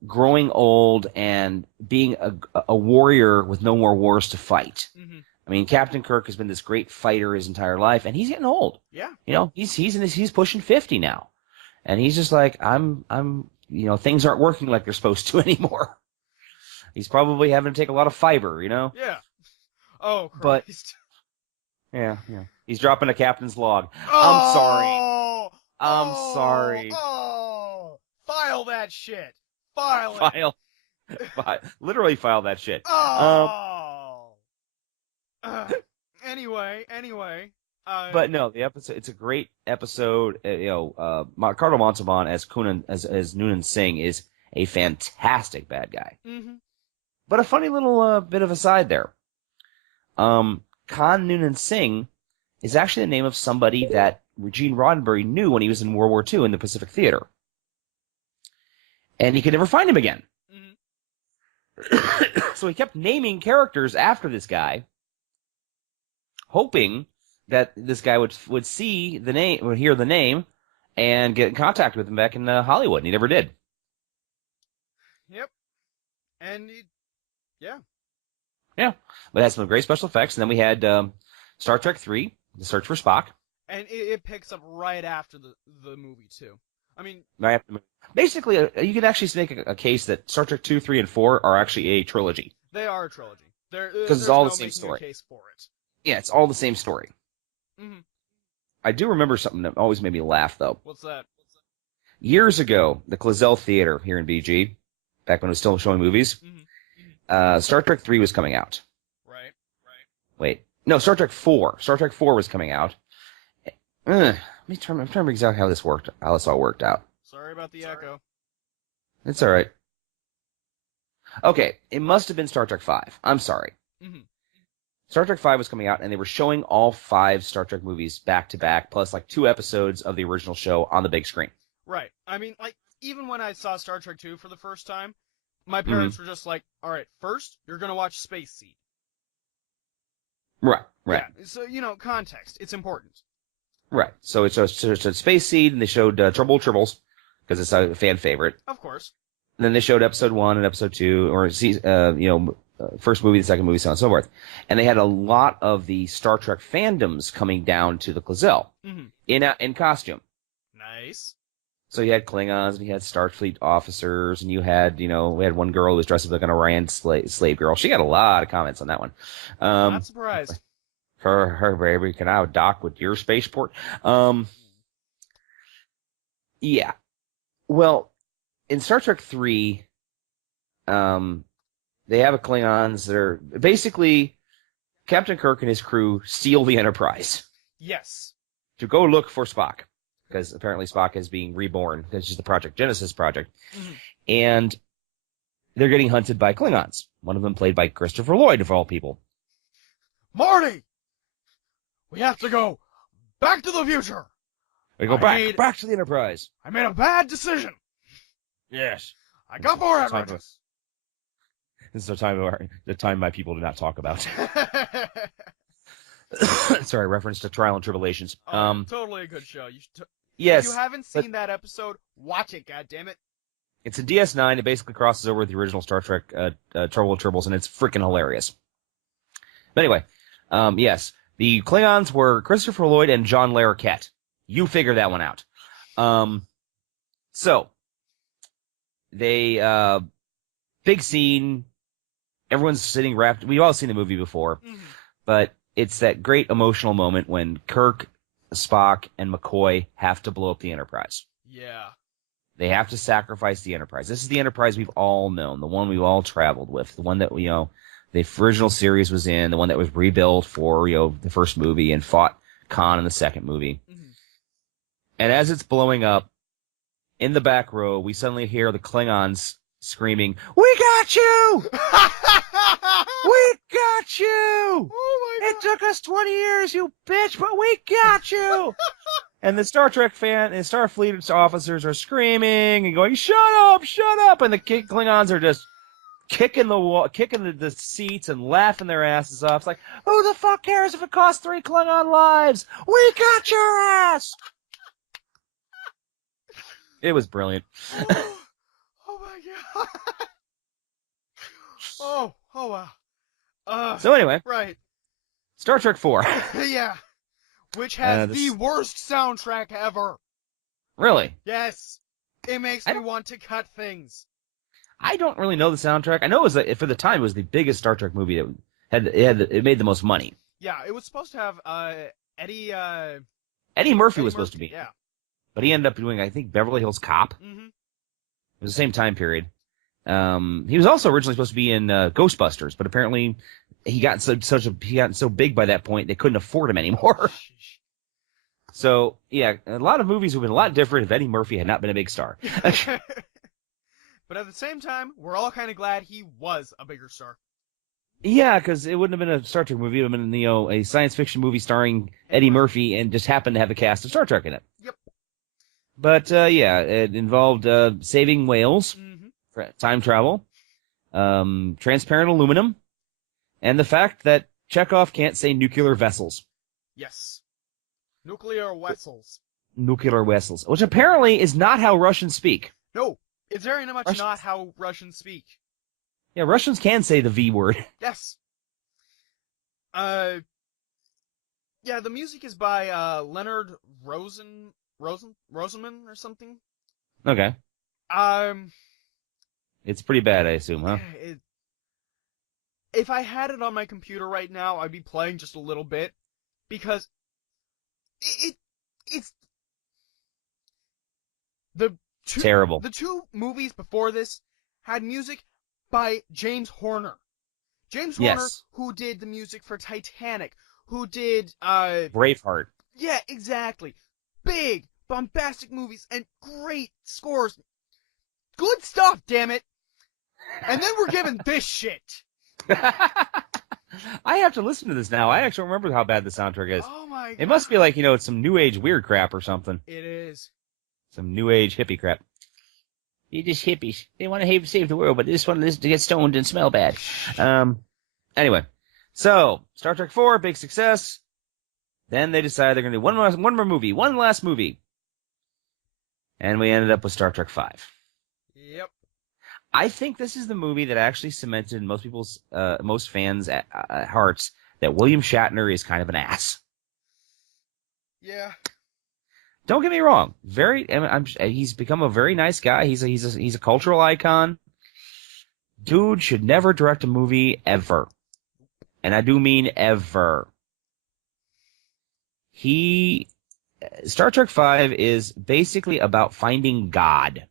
growing old and being a warrior with no more wars to fight. Mm-hmm. I mean, Captain Kirk has been this great fighter his entire life, and he's getting old. Yeah. He's pushing 50 now, and he's just like, I'm things aren't working like they're supposed to anymore. He's probably having to take a lot of fiber, Yeah. Oh, But Christ. yeah. He's dropping a captain's log. Oh! I'm sorry. Oh! File that shit. File it. Literally file that shit. Oh! Anyway. But no, the episode, it's a great episode. Ricardo Montalban as Noonan Singh is a fantastic bad guy. Mm-hmm. But a funny little bit of a side there. Khan Noonan Singh is actually the name of somebody that Gene Roddenberry knew when he was in World War II in the Pacific Theater. And he could never find him again. Mm-hmm. So he kept naming characters after this guy, hoping that this guy would see the name, would hear the name, and get in contact with him back in Hollywood. And he never did. Yep. And yeah. But it had some great special effects. And then we had Star Trek III, The Search for Spock. And it picks up right after the movie, too. I mean... Right after the movie. Basically, you could actually make a case that Star Trek II, III, and IV are actually a trilogy. They are a trilogy. Because it's all the same story. Case for it. Yeah, it's all the same story. Mm-hmm. I do remember something that always made me laugh, though. What's that? Years ago, the Clazel Theater here in BG, back when it was still showing movies, Star Trek III was coming out. Right. Wait. No, Star Trek IV. Star Trek IV was coming out. I'm trying to remember exactly how this all worked out. Sorry about the echo. It's all right. Okay, it must have been Star Trek V. I'm sorry. Mm-hmm. Star Trek V was coming out, and they were showing all 5 Star Trek movies back to back, plus like 2 episodes of the original show on the big screen. Right. I mean, like, even when I saw Star Trek II for the first time, my parents were just like, all right, first, you're going to watch Space Seed. Right. Yeah, so, context. It's important. Right. So it's Space Seed, and they showed Tribbles, because it's a fan favorite. Of course. And then they showed episode 1 and episode 2, or first movie, the second movie, so on and so forth. And they had a lot of the Star Trek fandoms coming down to the Clazel in costume. Nice. So you had Klingons, and you had Starfleet officers, and you had, we had one girl who was dressed up like an Orion slave girl. She got a lot of comments on that one. Not surprised. Her baby can now dock with your spaceport. Yeah. Well, in Star Trek 3, they have a Klingons that are basically Captain Kirk and his crew steal the Enterprise. Yes. To go look for Spock, because apparently Spock is being reborn. This is the Project Genesis project. Mm-hmm. and they're getting hunted by Klingons. One of them played by Christopher Lloyd, of all people. Marty! We have to go back to the future! We go back to the Enterprise. I made a bad decision! Yes. I got more evidence! This is the time my people do not talk about. Sorry, reference to Trial and Tribulations. Totally a good show. Yes. If you haven't seen that episode, watch it, goddammit. It's in DS9. It basically crosses over with the original Star Trek Trouble with Tribbles, and it's freaking hilarious. But anyway, yes. The Klingons were Christopher Lloyd and John Larroquette. You figure that one out. So, they, big scene, everyone's sitting wrapped. We've all seen the movie before, but it's that great emotional moment when Kirk, Spock, and McCoy have to blow up the Enterprise. Yeah. They have to sacrifice the Enterprise. This is the Enterprise we've all known, the one we've all traveled with, the one that, the original series was in, the one that was rebuilt for, the first movie and fought Khan in the second movie. And as it's blowing up, in the back row, we suddenly hear the Klingons screaming, "We got you! We got you! Oh my God. It took us 20 years, you bitch, but we got you!" And the Star Trek fan and Starfleet officers are screaming and going, "Shut up! Shut up!" And the Klingons are just kicking the seats and laughing their asses off. It's like, who the fuck cares if it costs 3 Klingon lives? We got your ass! It was brilliant. Oh my God. Oh wow. So anyway, right. Star Trek 4. Yeah. Which has the worst soundtrack ever. Really? Yes. It makes me want to cut things. I don't really know the soundtrack. I know it was for the time it was the biggest Star Trek movie that it made the most money. Yeah, it was supposed to have Eddie Murphy was supposed to be. Yeah. But he ended up doing, I think, Beverly Hills Cop. Mm-hmm. It was the same time period. He was also originally supposed to be in Ghostbusters, but apparently he got so big by that point they couldn't afford him anymore. So yeah, a lot of movies would have been a lot different if Eddie Murphy had not been a big star. But at the same time, we're all kind of glad he was a bigger star. Yeah, because it wouldn't have been a Star Trek movie. It would have been a science fiction movie starring Eddie Murphy and just happened to have a cast of Star Trek in it. Yep. But yeah, it involved saving whales, time travel, transparent aluminum, and the fact that Chekhov can't say nuclear vessels. Yes. Nuclear vessels. Nuclear vessels, which apparently is not how Russians speak. No, it's very much not how Russians speak. Yeah, Russians can say the V word. Yes. Yeah, the music is by Leonard Rosenman or something. Okay. It's pretty bad, I assume, huh? If I had it on my computer right now, I'd be playing just a little bit, because it's terrible. The 2 movies before this had music by James Horner. James Horner, who did the music for Titanic, who did Braveheart. Yeah, exactly. Big, bombastic movies and great scores. Good stuff, damn it. And then we're given this shit. I have to listen to this now. I actually remember how bad the soundtrack is. Oh my God. It must be like, it's some new age weird crap or something. It is. Some new age hippie crap. You're just hippies. They want to save the world, but they just want to get stoned and smell bad. Anyway, so Star Trek 4, big success. Then they decided they're going to do one last movie. And we ended up with Star Trek 5. Yep. I think this is the movie that actually cemented in most fans' hearts that William Shatner is kind of an ass. Yeah. Don't get me wrong. He's become a very nice guy. He's a cultural icon. Dude should never direct a movie ever. And I do mean ever. Star Trek 5 is basically about finding God.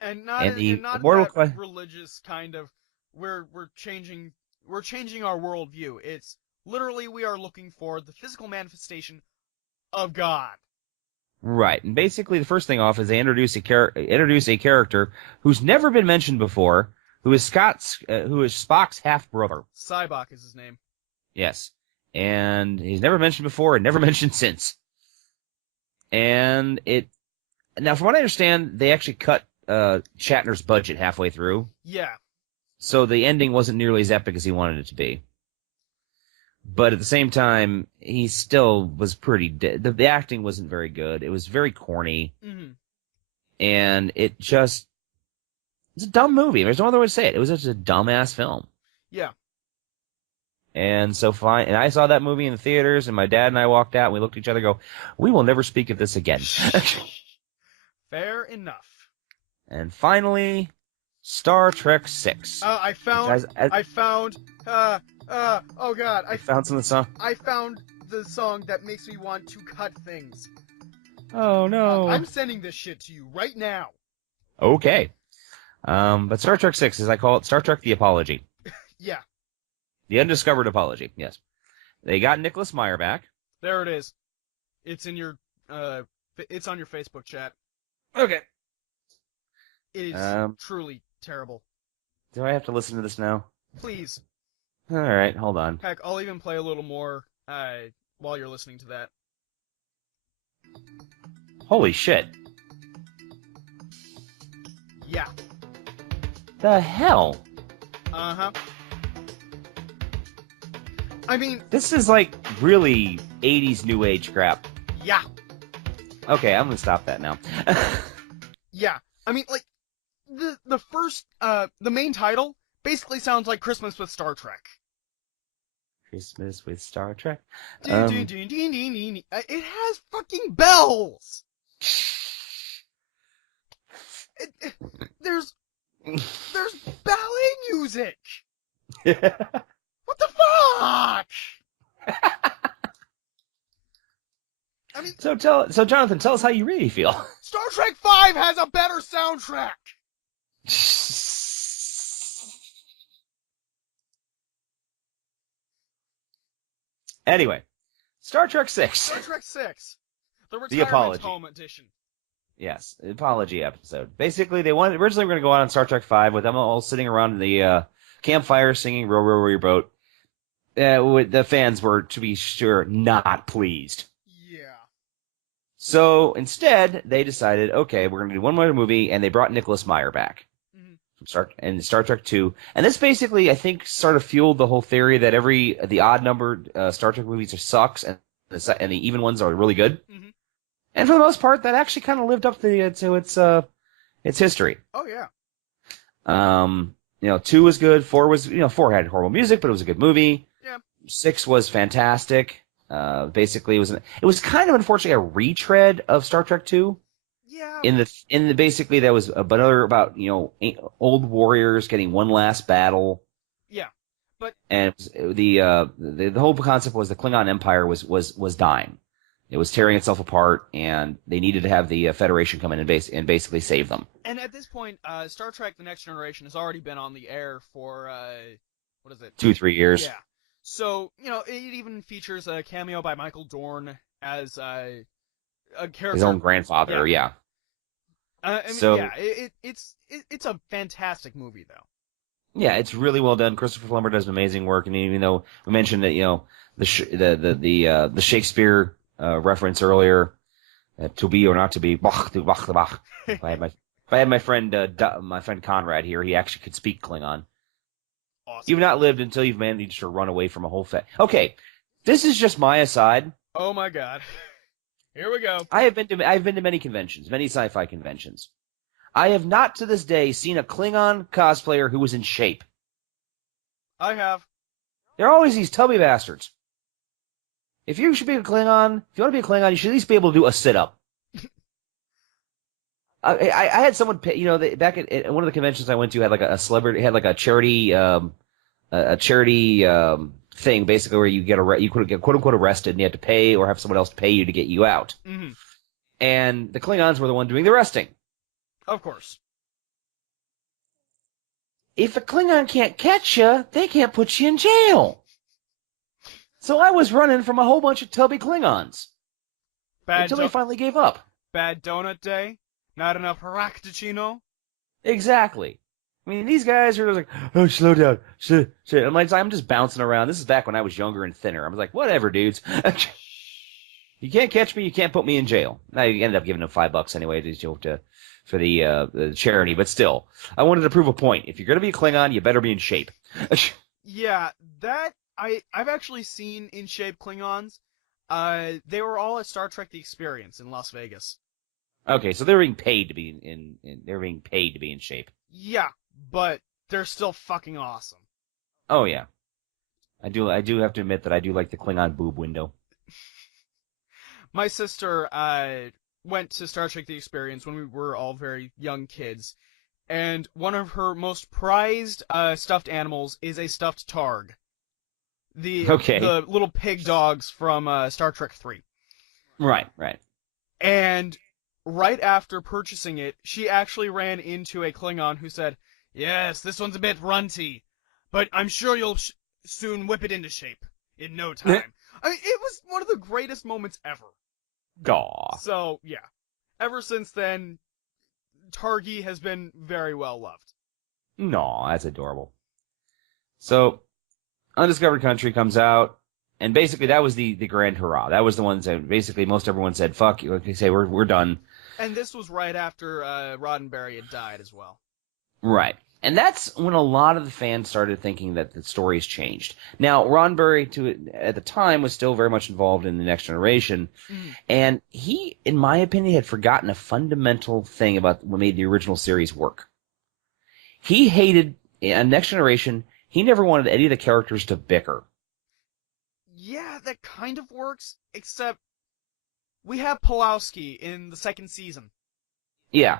And not that religious kind of, we're changing our worldview. It's literally we are looking for the physical manifestation of God. Right, and basically the first thing off is they introduce a character who's never been mentioned before, who is Spock's half brother. Cybok is his name. Yes, and he's never mentioned before and never mentioned since. And now, from what I understand, they actually cut Shatner's budget halfway through. Yeah. So the ending wasn't nearly as epic as he wanted it to be. But at the same time, he still was pretty the acting wasn't very good. It was very corny. Mm-hmm. And it's a dumb movie. There's no other way to say it. It was just a dumbass film. Yeah. And so fine. And I saw that movie in the theaters, and my dad and I walked out, and we looked at each other and go, we will never speak of this again. Fair enough. And finally, Star Trek VI. I found, oh god. I found some of the song. I found the song that makes me want to cut things. Oh, no. I'm sending this shit to you right now. Okay. But Star Trek VI, as I call it, Star Trek The Apology. Yeah. The Undiscovered Apology, yes. They got Nicholas Meyer back. There it is. It's in your, it's on your Facebook chat. Okay. It is truly terrible. Do I have to listen to this now? Please. All right, hold on. Heck, I'll even play a little more while you're listening to that. Holy shit. Yeah. The hell? Uh-huh. I mean... This is like really 80s New Age crap. Yeah. Okay, I'm gonna stop that now. Yeah. I mean, like, the first, the main title basically sounds like Christmas with Star Trek. Christmas with Star Trek? It has fucking bells! There's ballet music! What the fuck? I mean, so Jonathan, tell us how you really feel. Star Trek V has a better soundtrack. Anyway, Star Trek VI. Star Trek VI. The Retirement Apology. Home Edition. Yes, the apology episode. Basically, originally we're going to go on Star Trek V with them all sitting around the campfire singing "Row, Row, Row Your Boat." The fans were, to be sure, not pleased. Yeah. So instead, they decided, okay, we're going to do one more movie, and they brought Nicholas Meyer back from Star Trek II. And this basically, I think, sort of fueled the whole theory that the odd-numbered Star Trek movies sucks, and the even ones are really good. Mm-hmm. And for the most part, that actually kind of lived up to its history. Oh yeah. 2 was good. 4 was, 4 had horrible music, but it was a good movie. Yeah. 6 was fantastic. Basically, it was kind of unfortunately a retread of Star Trek II. Yeah. Basically that was another about old warriors getting one last battle. Yeah. But the whole concept was the Klingon Empire was dying. It was tearing itself apart, and they needed to have the Federation come in and basically save them. And at this point, Star Trek: The Next Generation has already been on the air for what is it? 2-3 years. Yeah. So it even features a cameo by Michael Dorn as a character. His own grandfather. Yeah. It's a fantastic movie though. Yeah, it's really well done. Christopher Plummer does amazing work, and even though we mentioned that the Shakespeare reference earlier, to be or not to be. If I had my friend Conrad here, he actually could speak Klingon. Awesome. You've not lived until you've managed to run away from a whole Okay, this is just my aside. Oh my god. Here we go. I've been to many conventions, many sci-fi conventions. I have not to this day seen a Klingon cosplayer who was in shape. I have. They're always these tubby bastards. If you want to be a Klingon, you should at least be able to do a sit-up. I had someone pay, back at one of the conventions I went to had like a celebrity, had like a charity thing, basically where you could get quote unquote arrested and you had to pay or have someone else pay you to get you out. Mm-hmm. And the Klingons were the one doing the arresting. Of course. If a Klingon can't catch you, they can't put you in jail. So I was running from a whole bunch of tubby Klingons. Until they finally gave up. Bad donut day? Not enough haracticino? Exactly. I mean, these guys are like, oh, slow down. Shit. I'm like, I'm just bouncing around. This is back when I was younger and thinner. I was like, whatever, dudes. You can't catch me. You can't put me in jail. I ended up giving them $5 anyway for the charity, but still, I wanted to prove a point. If you're going to be a Klingon, you better be in shape. Yeah, that I've actually seen in shape Klingons. They were all at Star Trek: The Experience in Las Vegas. Okay, so they're being paid to be they're being paid to be in shape. Yeah, but they're still fucking awesome. Oh yeah, I do have to admit that I do like the Klingon boob window. My sister went to Star Trek: The Experience when we were all very young kids, and one of her most prized stuffed animals is a stuffed Targ. The little pig dogs from Star Trek 3. Right. And right after purchasing it, she actually ran into a Klingon who said, "Yes, this one's a bit runty, but I'm sure you'll soon whip it into shape in no time." I mean, it was one of the greatest moments ever. Aw. So, yeah. Ever since then, Targi has been very well loved. No, that's adorable. So, Undiscovered Country comes out, and basically that was the grand hurrah. That was the ones that basically most everyone said, fuck you, like they say, we're done. And this was right after Roddenberry had died as well. Right. And that's when a lot of the fans started thinking that the story's changed. Now, Roddenberry, at the time, was still very much involved in The Next Generation, and he, in my opinion, had forgotten a fundamental thing about what made the original series work. He hated, in Next Generation, he never wanted any of the characters to bicker. Yeah, that kind of works, except we have Pulowski in the second season. Yeah.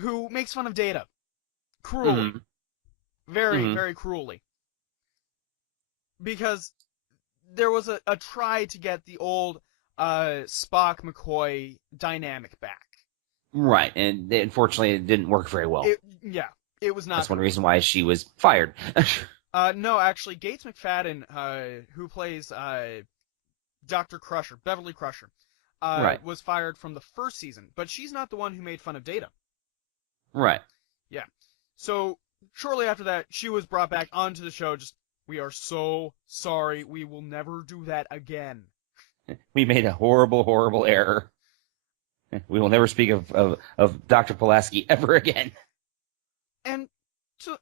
Who makes fun of Data. Cruelly. Very, very cruelly. Because there was a try to get the old Spock-McCoy dynamic back. Right, and unfortunately it didn't work very well. It was not. That's one reason why she was fired. No, actually, Gates McFadden, who plays Dr. Crusher, Beverly Crusher, was fired from the first season, but she's not the one who made fun of Data. Right. Yeah. So, shortly after that, she was brought back onto the show, we are so sorry, we will never do that again. We made a horrible, horrible error. We will never speak of Dr. Pulaski ever again. And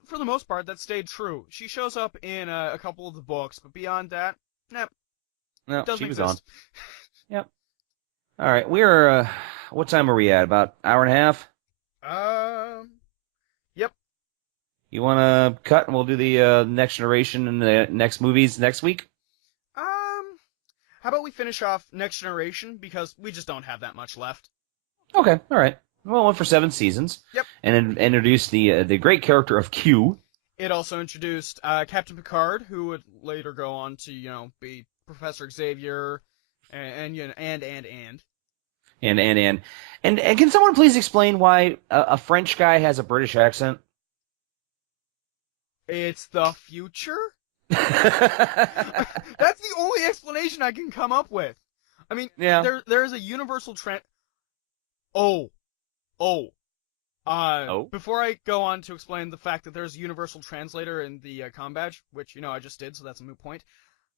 for the most part, that stayed true. She shows up in a couple of the books, but beyond that, no, she was on. Yep. All right, we're what time are we at? About hour and a half? Yep. You want to cut and we'll do the Next Generation and the next movies next week? How about we finish off Next Generation, because we just don't have that much left. Okay, all right. Well, went for 7 seasons. Yep. And introduced the great character of Q. It also introduced Captain Picard, who would later go on to, be Professor Xavier, and can someone please explain why a French guy has a British accent? It's the future? That's the only explanation I can come up with. I mean, there is a universal before I go on to explain the fact that there's a universal translator in the com badge, which, I just did, so that's a moot point.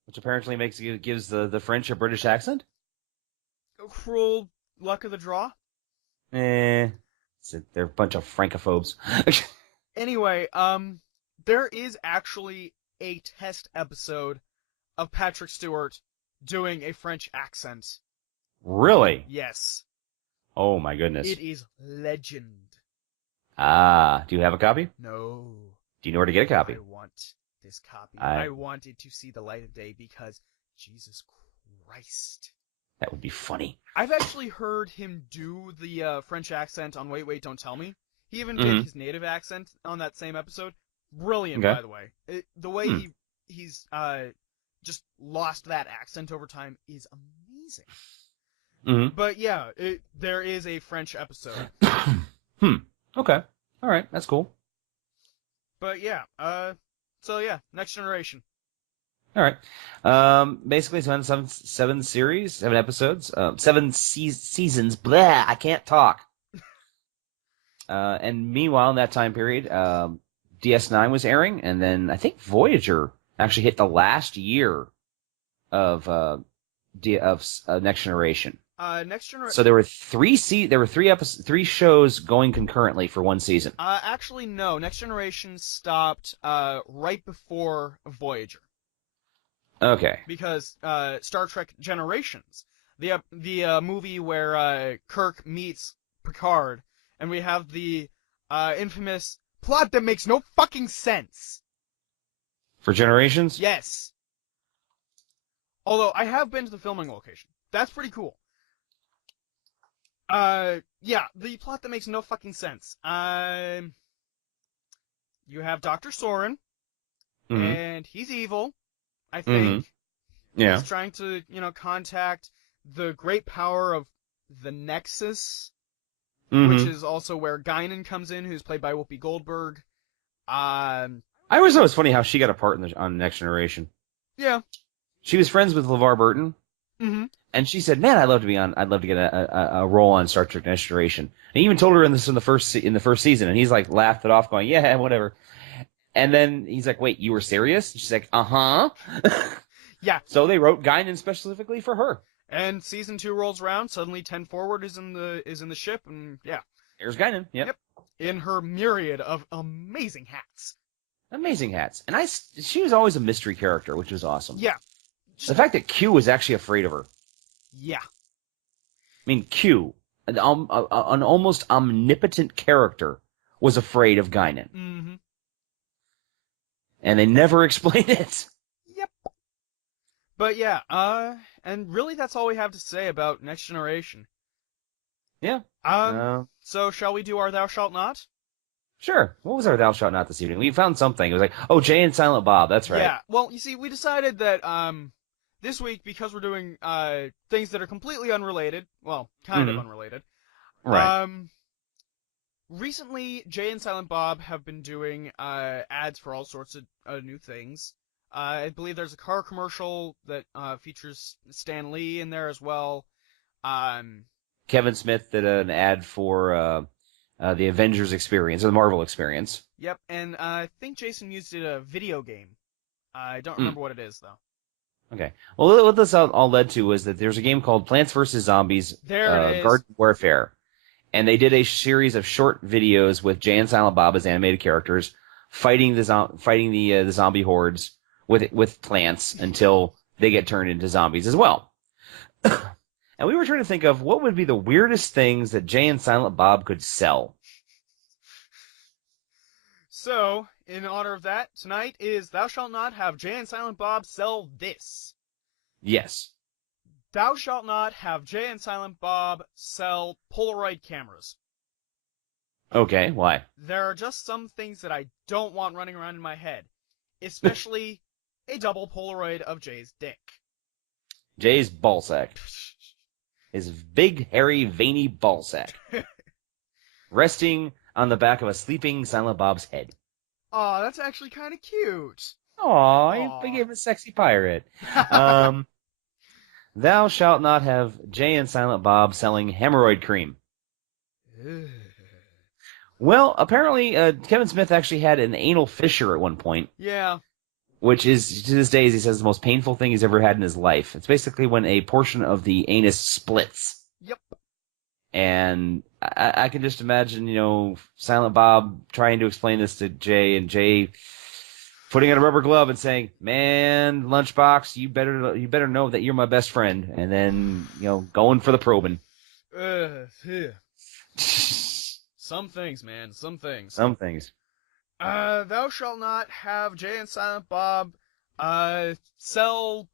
Which apparently gives the French a British accent? Cruel luck of the draw? They're a bunch of francophobes. Anyway, there is actually a test episode of Patrick Stewart doing a French accent. Really? Yes. Oh my goodness. It is legend. Ah, do you have a copy? No. Do you know where to get a copy? I want this copy. I want it to see the light of day because, Jesus Christ. That would be funny. I've actually heard him do the French accent on Wait, Wait, Don't Tell Me. He even did his native accent on that same episode. Brilliant, by the way. The way he's just lost that accent over time is amazing. But yeah, there is a French episode. Okay. All right. That's cool. But yeah, Next Generation. All right. Basically, it's on seven series, 7 episodes, seasons. Blah, I can't talk. And meanwhile, in that time period, DS9 was airing, and then I think Voyager actually hit the last year of Next Generation. Next Generation. So there were three shows going concurrently for one season. Actually, no. Next Generation stopped right before Voyager. Okay. Because Star Trek Generations, the movie where Kirk meets Picard, and we have the infamous plot that makes no fucking sense. For Generations? Yes. Although I have been to the filming location. That's pretty cool. Yeah, the plot that makes no fucking sense. You have Dr. Soren, and he's evil, I think. Yeah. He's trying to, contact the great power of the Nexus, which is also where Guinan comes in, who's played by Whoopi Goldberg. I always thought it was funny how she got a part on Next Generation. Yeah. She was friends with LeVar Burton. And she said, "Man, I'd love to get a role on Star Trek Next Generation." And he even told her in the first season, and he's like laughed it off, going, "Yeah, whatever." And then he's like, "Wait, you were serious?" And she's like, "Uh-huh." Yeah. So they wrote Guinan specifically for her. And season 2 rolls around. Suddenly, 10 Forward is in the ship, and yeah. There's Guinan. Yep. In her myriad of amazing hats. Amazing hats, and she was always a mystery character, which was awesome. Yeah. The fact that Q was actually afraid of her. Yeah. I mean, Q, an almost omnipotent character, was afraid of Guinan. And they never explained it. Yep. But yeah, and really that's all we have to say about Next Generation. Yeah. So shall we do our Thou Shalt Not? Sure. What was our Thou Shalt Not this evening? We found something. It was like, oh, Jay and Silent Bob. That's right. Yeah. Well, you see, we decided that, this week, because we're doing, things that are completely unrelated, well, kind of unrelated. Right. Recently, Jay and Silent Bob have been doing, ads for all sorts of new things. I believe there's a car commercial that, features Stan Lee in there as well. Kevin Smith did an ad for, the Avengers experience, or the Marvel experience. Yep, and I think Jason Mewes did a video game. I don't remember what it is, though. Okay. Well, what this all led to was that there's a game called Plants vs. Zombies Garden Warfare. And they did a series of short videos with Jay and Silent Bob as animated characters fighting the zombie hordes with plants until they get turned into zombies as well. And we were trying to think of what would be the weirdest things that Jay and Silent Bob could sell. So, in honor of that, tonight is Thou Shalt Not Have Jay and Silent Bob Sell This. Yes. Thou shalt not have Jay and Silent Bob sell Polaroid cameras. Okay, why? There are just some things that I don't want running around in my head. Especially a double Polaroid of Jay's dick. Jay's ballsack. His big, hairy, veiny ballsack. Resting on the back of a sleeping Silent Bob's head. Aw, that's actually kind of cute. Aw, he gave him a sexy pirate. Thou shalt not have Jay and Silent Bob selling hemorrhoid cream. Well, apparently, Kevin Smith actually had an anal fissure at one point. Yeah. Which is, to this day, he says, the most painful thing he's ever had in his life. It's basically when a portion of the anus splits. Yep. And I can just imagine, Silent Bob trying to explain this to Jay, and Jay putting on a rubber glove and saying, "Man, Lunchbox, you better know that you're my best friend," and then going for the probing. Some things, man. Some things. Some things. Thou shalt not have Jay and Silent Bob sell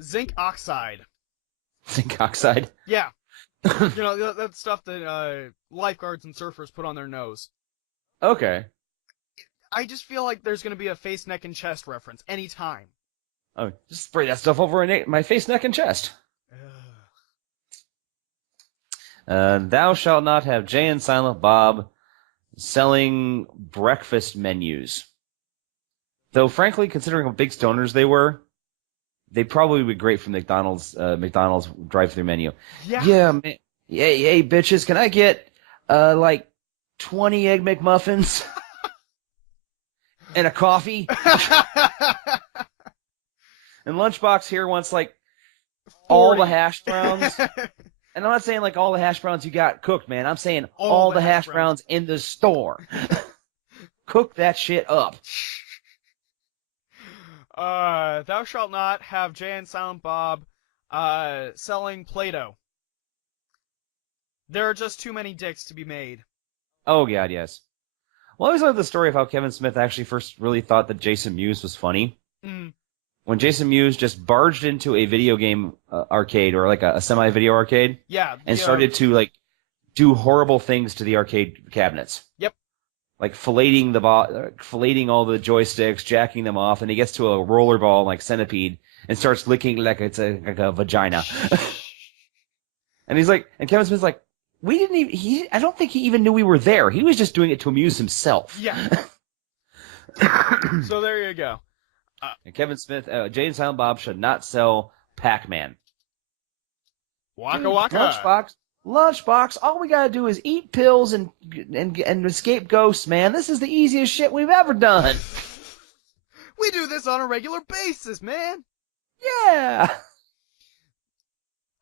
zinc oxide. Zinc oxide? Yeah. That stuff that lifeguards and surfers put on their nose. Okay. I just feel like there's going to be a face, neck, and chest reference anytime. Oh, just spray that stuff over my face, neck, and chest. Thou shalt not have Jay and Silent Bob selling breakfast menus. Though, frankly, considering how big stoners they were, they probably would be great from McDonald's drive-through menu. Yeah. Yeah, man. Hey, bitches, can I get, like 20 Egg McMuffins and a coffee? And Lunchbox here wants, like, all the hash browns. And I'm not saying, like, all the hash browns you got cooked, man. I'm saying all the hash browns in the store. Cook that shit up. Thou shalt not have Jay and Silent Bob selling Play-Doh. There are just too many dicks to be made. Oh, God, yes. Well, I always loved the story of how Kevin Smith actually first really thought that Jason Mewes was funny. Mm. When Jason Mewes just barged into a video game arcade, or like a semi-video arcade. Yeah. And started to, like, do horrible things to the arcade cabinets. Yep. Like filleting all the joysticks, jacking them off, and he gets to a rollerball like Centipede and starts licking like it's like a vagina. And he's like, and Kevin Smith's like, we didn't even, I don't think he even knew we were there. He was just doing it to amuse himself. Yeah. So there you go. And Kevin Smith, Jay and Silent Bob should not sell Pac-Man. Waka waka. Lunchbox, all we gotta do is eat pills and escape ghosts, man. This is the easiest shit we've ever done. We do this on a regular basis, man. Yeah.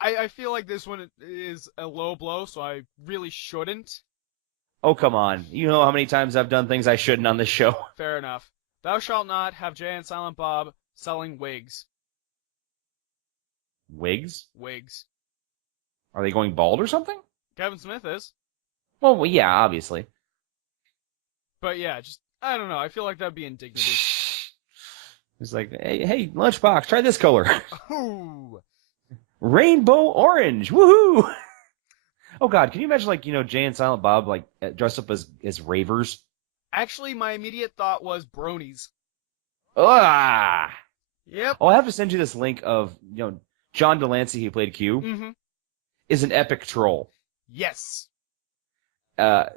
I feel like this one is a low blow, so I really shouldn't. Oh, come on. You know how many times I've done things I shouldn't on this show. Fair enough. Thou shalt not have Jay and Silent Bob selling wigs. Wigs? Wigs. Are they going bald or something? Kevin Smith is. Well, yeah, obviously. But yeah, just, I don't know. I feel like that'd be indignity. It's like, hey, Lunchbox, try this color. Ooh. Rainbow orange. Woohoo! Oh, God, can you imagine, like, Jay and Silent Bob, like, dressed up as ravers? Actually, my immediate thought was bronies. Ah! Yep. Oh, I have to send you this link of, John Delancey, who played Q, is an epic troll. Yes.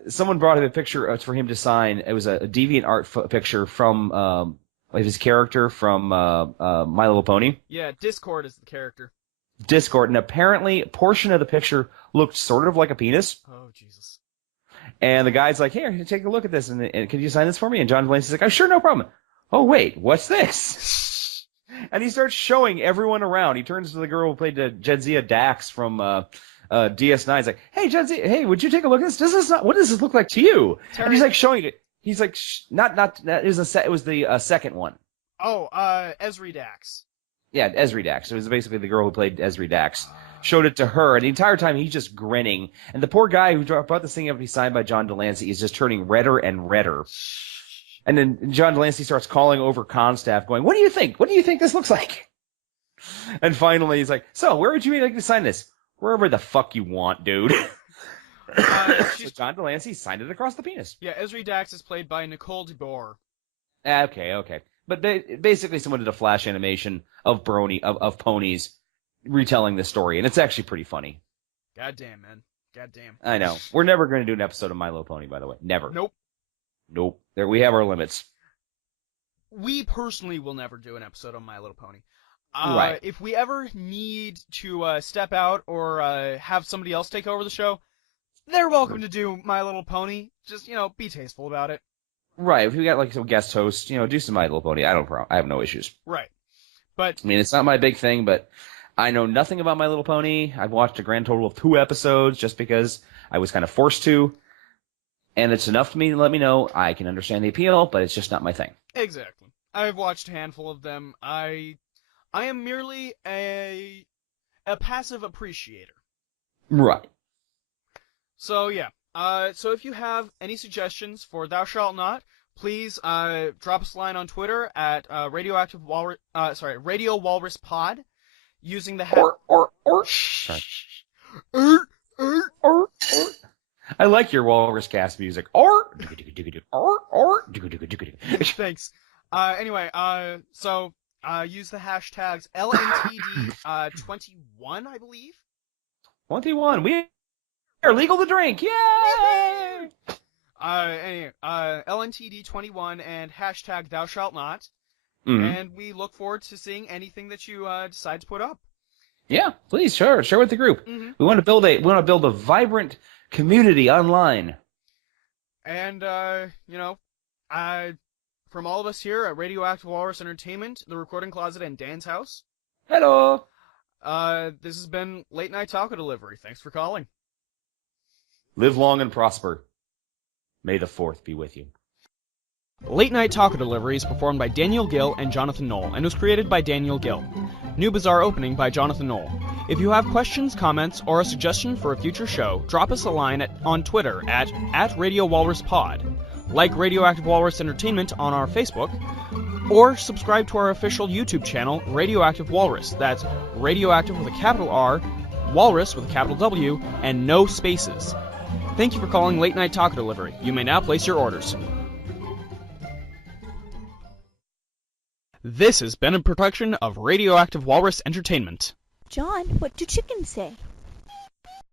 Someone brought him a picture for him to sign. It was a DeviantArt picture from his character from My Little Pony. Yeah, Discord is the character. Discord, and apparently a portion of the picture looked sort of like a penis. Oh, Jesus. And the guy's like, here, take a look at this, and can you sign this for me? And John Delancey's like, oh, sure, no problem. Oh, wait, what's this? And he starts showing everyone around. He turns to the girl who played Jedzia Dax from DS9. He's like, hey, Jedzia, hey, would you take a look at this? What does this look like to you? Terry. And he's like showing it. He's like, it was the second one. Oh, Esri Dax. Yeah, Esri Dax. It was basically the girl who played Esri Dax. Showed it to her, and the entire time he's just grinning. And the poor guy who brought this thing up to be signed by John Delancey is just turning redder and redder. And then John Delancey starts calling over con staff, going, what do you think? What do you think this looks like? And finally he's like, so, where would you like to sign this? Wherever the fuck you want, dude. So John Delancey signed it across the penis. Yeah, Esri Dax is played by Nicole DeBoer. Okay. But basically someone did a flash animation of ponies retelling the story, and it's actually pretty funny. Goddamn, man. Goddamn. I know. We're never going to do an episode of My Little Pony, by the way. Never. Nope. There, we have our limits. We personally will never do an episode on My Little Pony. Right. If we ever need to step out or have somebody else take over the show, they're welcome to do My Little Pony. Just, be tasteful about it. Right. If we got like some guest hosts, do some My Little Pony. I have no issues. Right. But I mean, it's not my big thing, but I know nothing about My Little Pony. I've watched a grand total of 2 episodes just because I was kind of forced to. And it's enough to me to let me know I can understand the appeal, but it's just not my thing. Exactly. I've watched a handful of them. I am merely a passive appreciator. Right. So yeah. So if you have any suggestions for Thou Shalt Not, please drop us a line on Twitter at Radio Walrus Pod using the I like your Walrus Cast music. Thanks. Anyway, so use the hashtags LNTD21, I believe. 21. We are legal to drink. Yay! Anyway, LNTD21 and hashtag Thou Shalt Not. and we look forward to seeing anything that you decide to put up. Yeah, please share with the group. Mm-hmm. We want to build a vibrant community online. And from all of us here at Radioactive Walrus Entertainment, the Recording Closet, and Dan's house. Hello. This has been Late Night Taco Delivery. Thanks for calling. Live long and prosper. May the 4th be with you. Late Night Taco Delivery is performed by Daniel Gill and Jonathan Knoll, and was created by Daniel Gill. New Bizarre opening by Jonathan Knoll. If you have questions, comments, or a suggestion for a future show, drop us a line on Twitter at Radio Walrus Pod. Like Radioactive Walrus Entertainment on our Facebook, or subscribe to our official YouTube channel, Radioactive Walrus. That's Radioactive with a capital R, Walrus with a capital W, and no spaces. Thank you for calling Late Night Taco Delivery. You may now place your orders. This has been a production of Radioactive Walrus Entertainment. John, what do chickens say?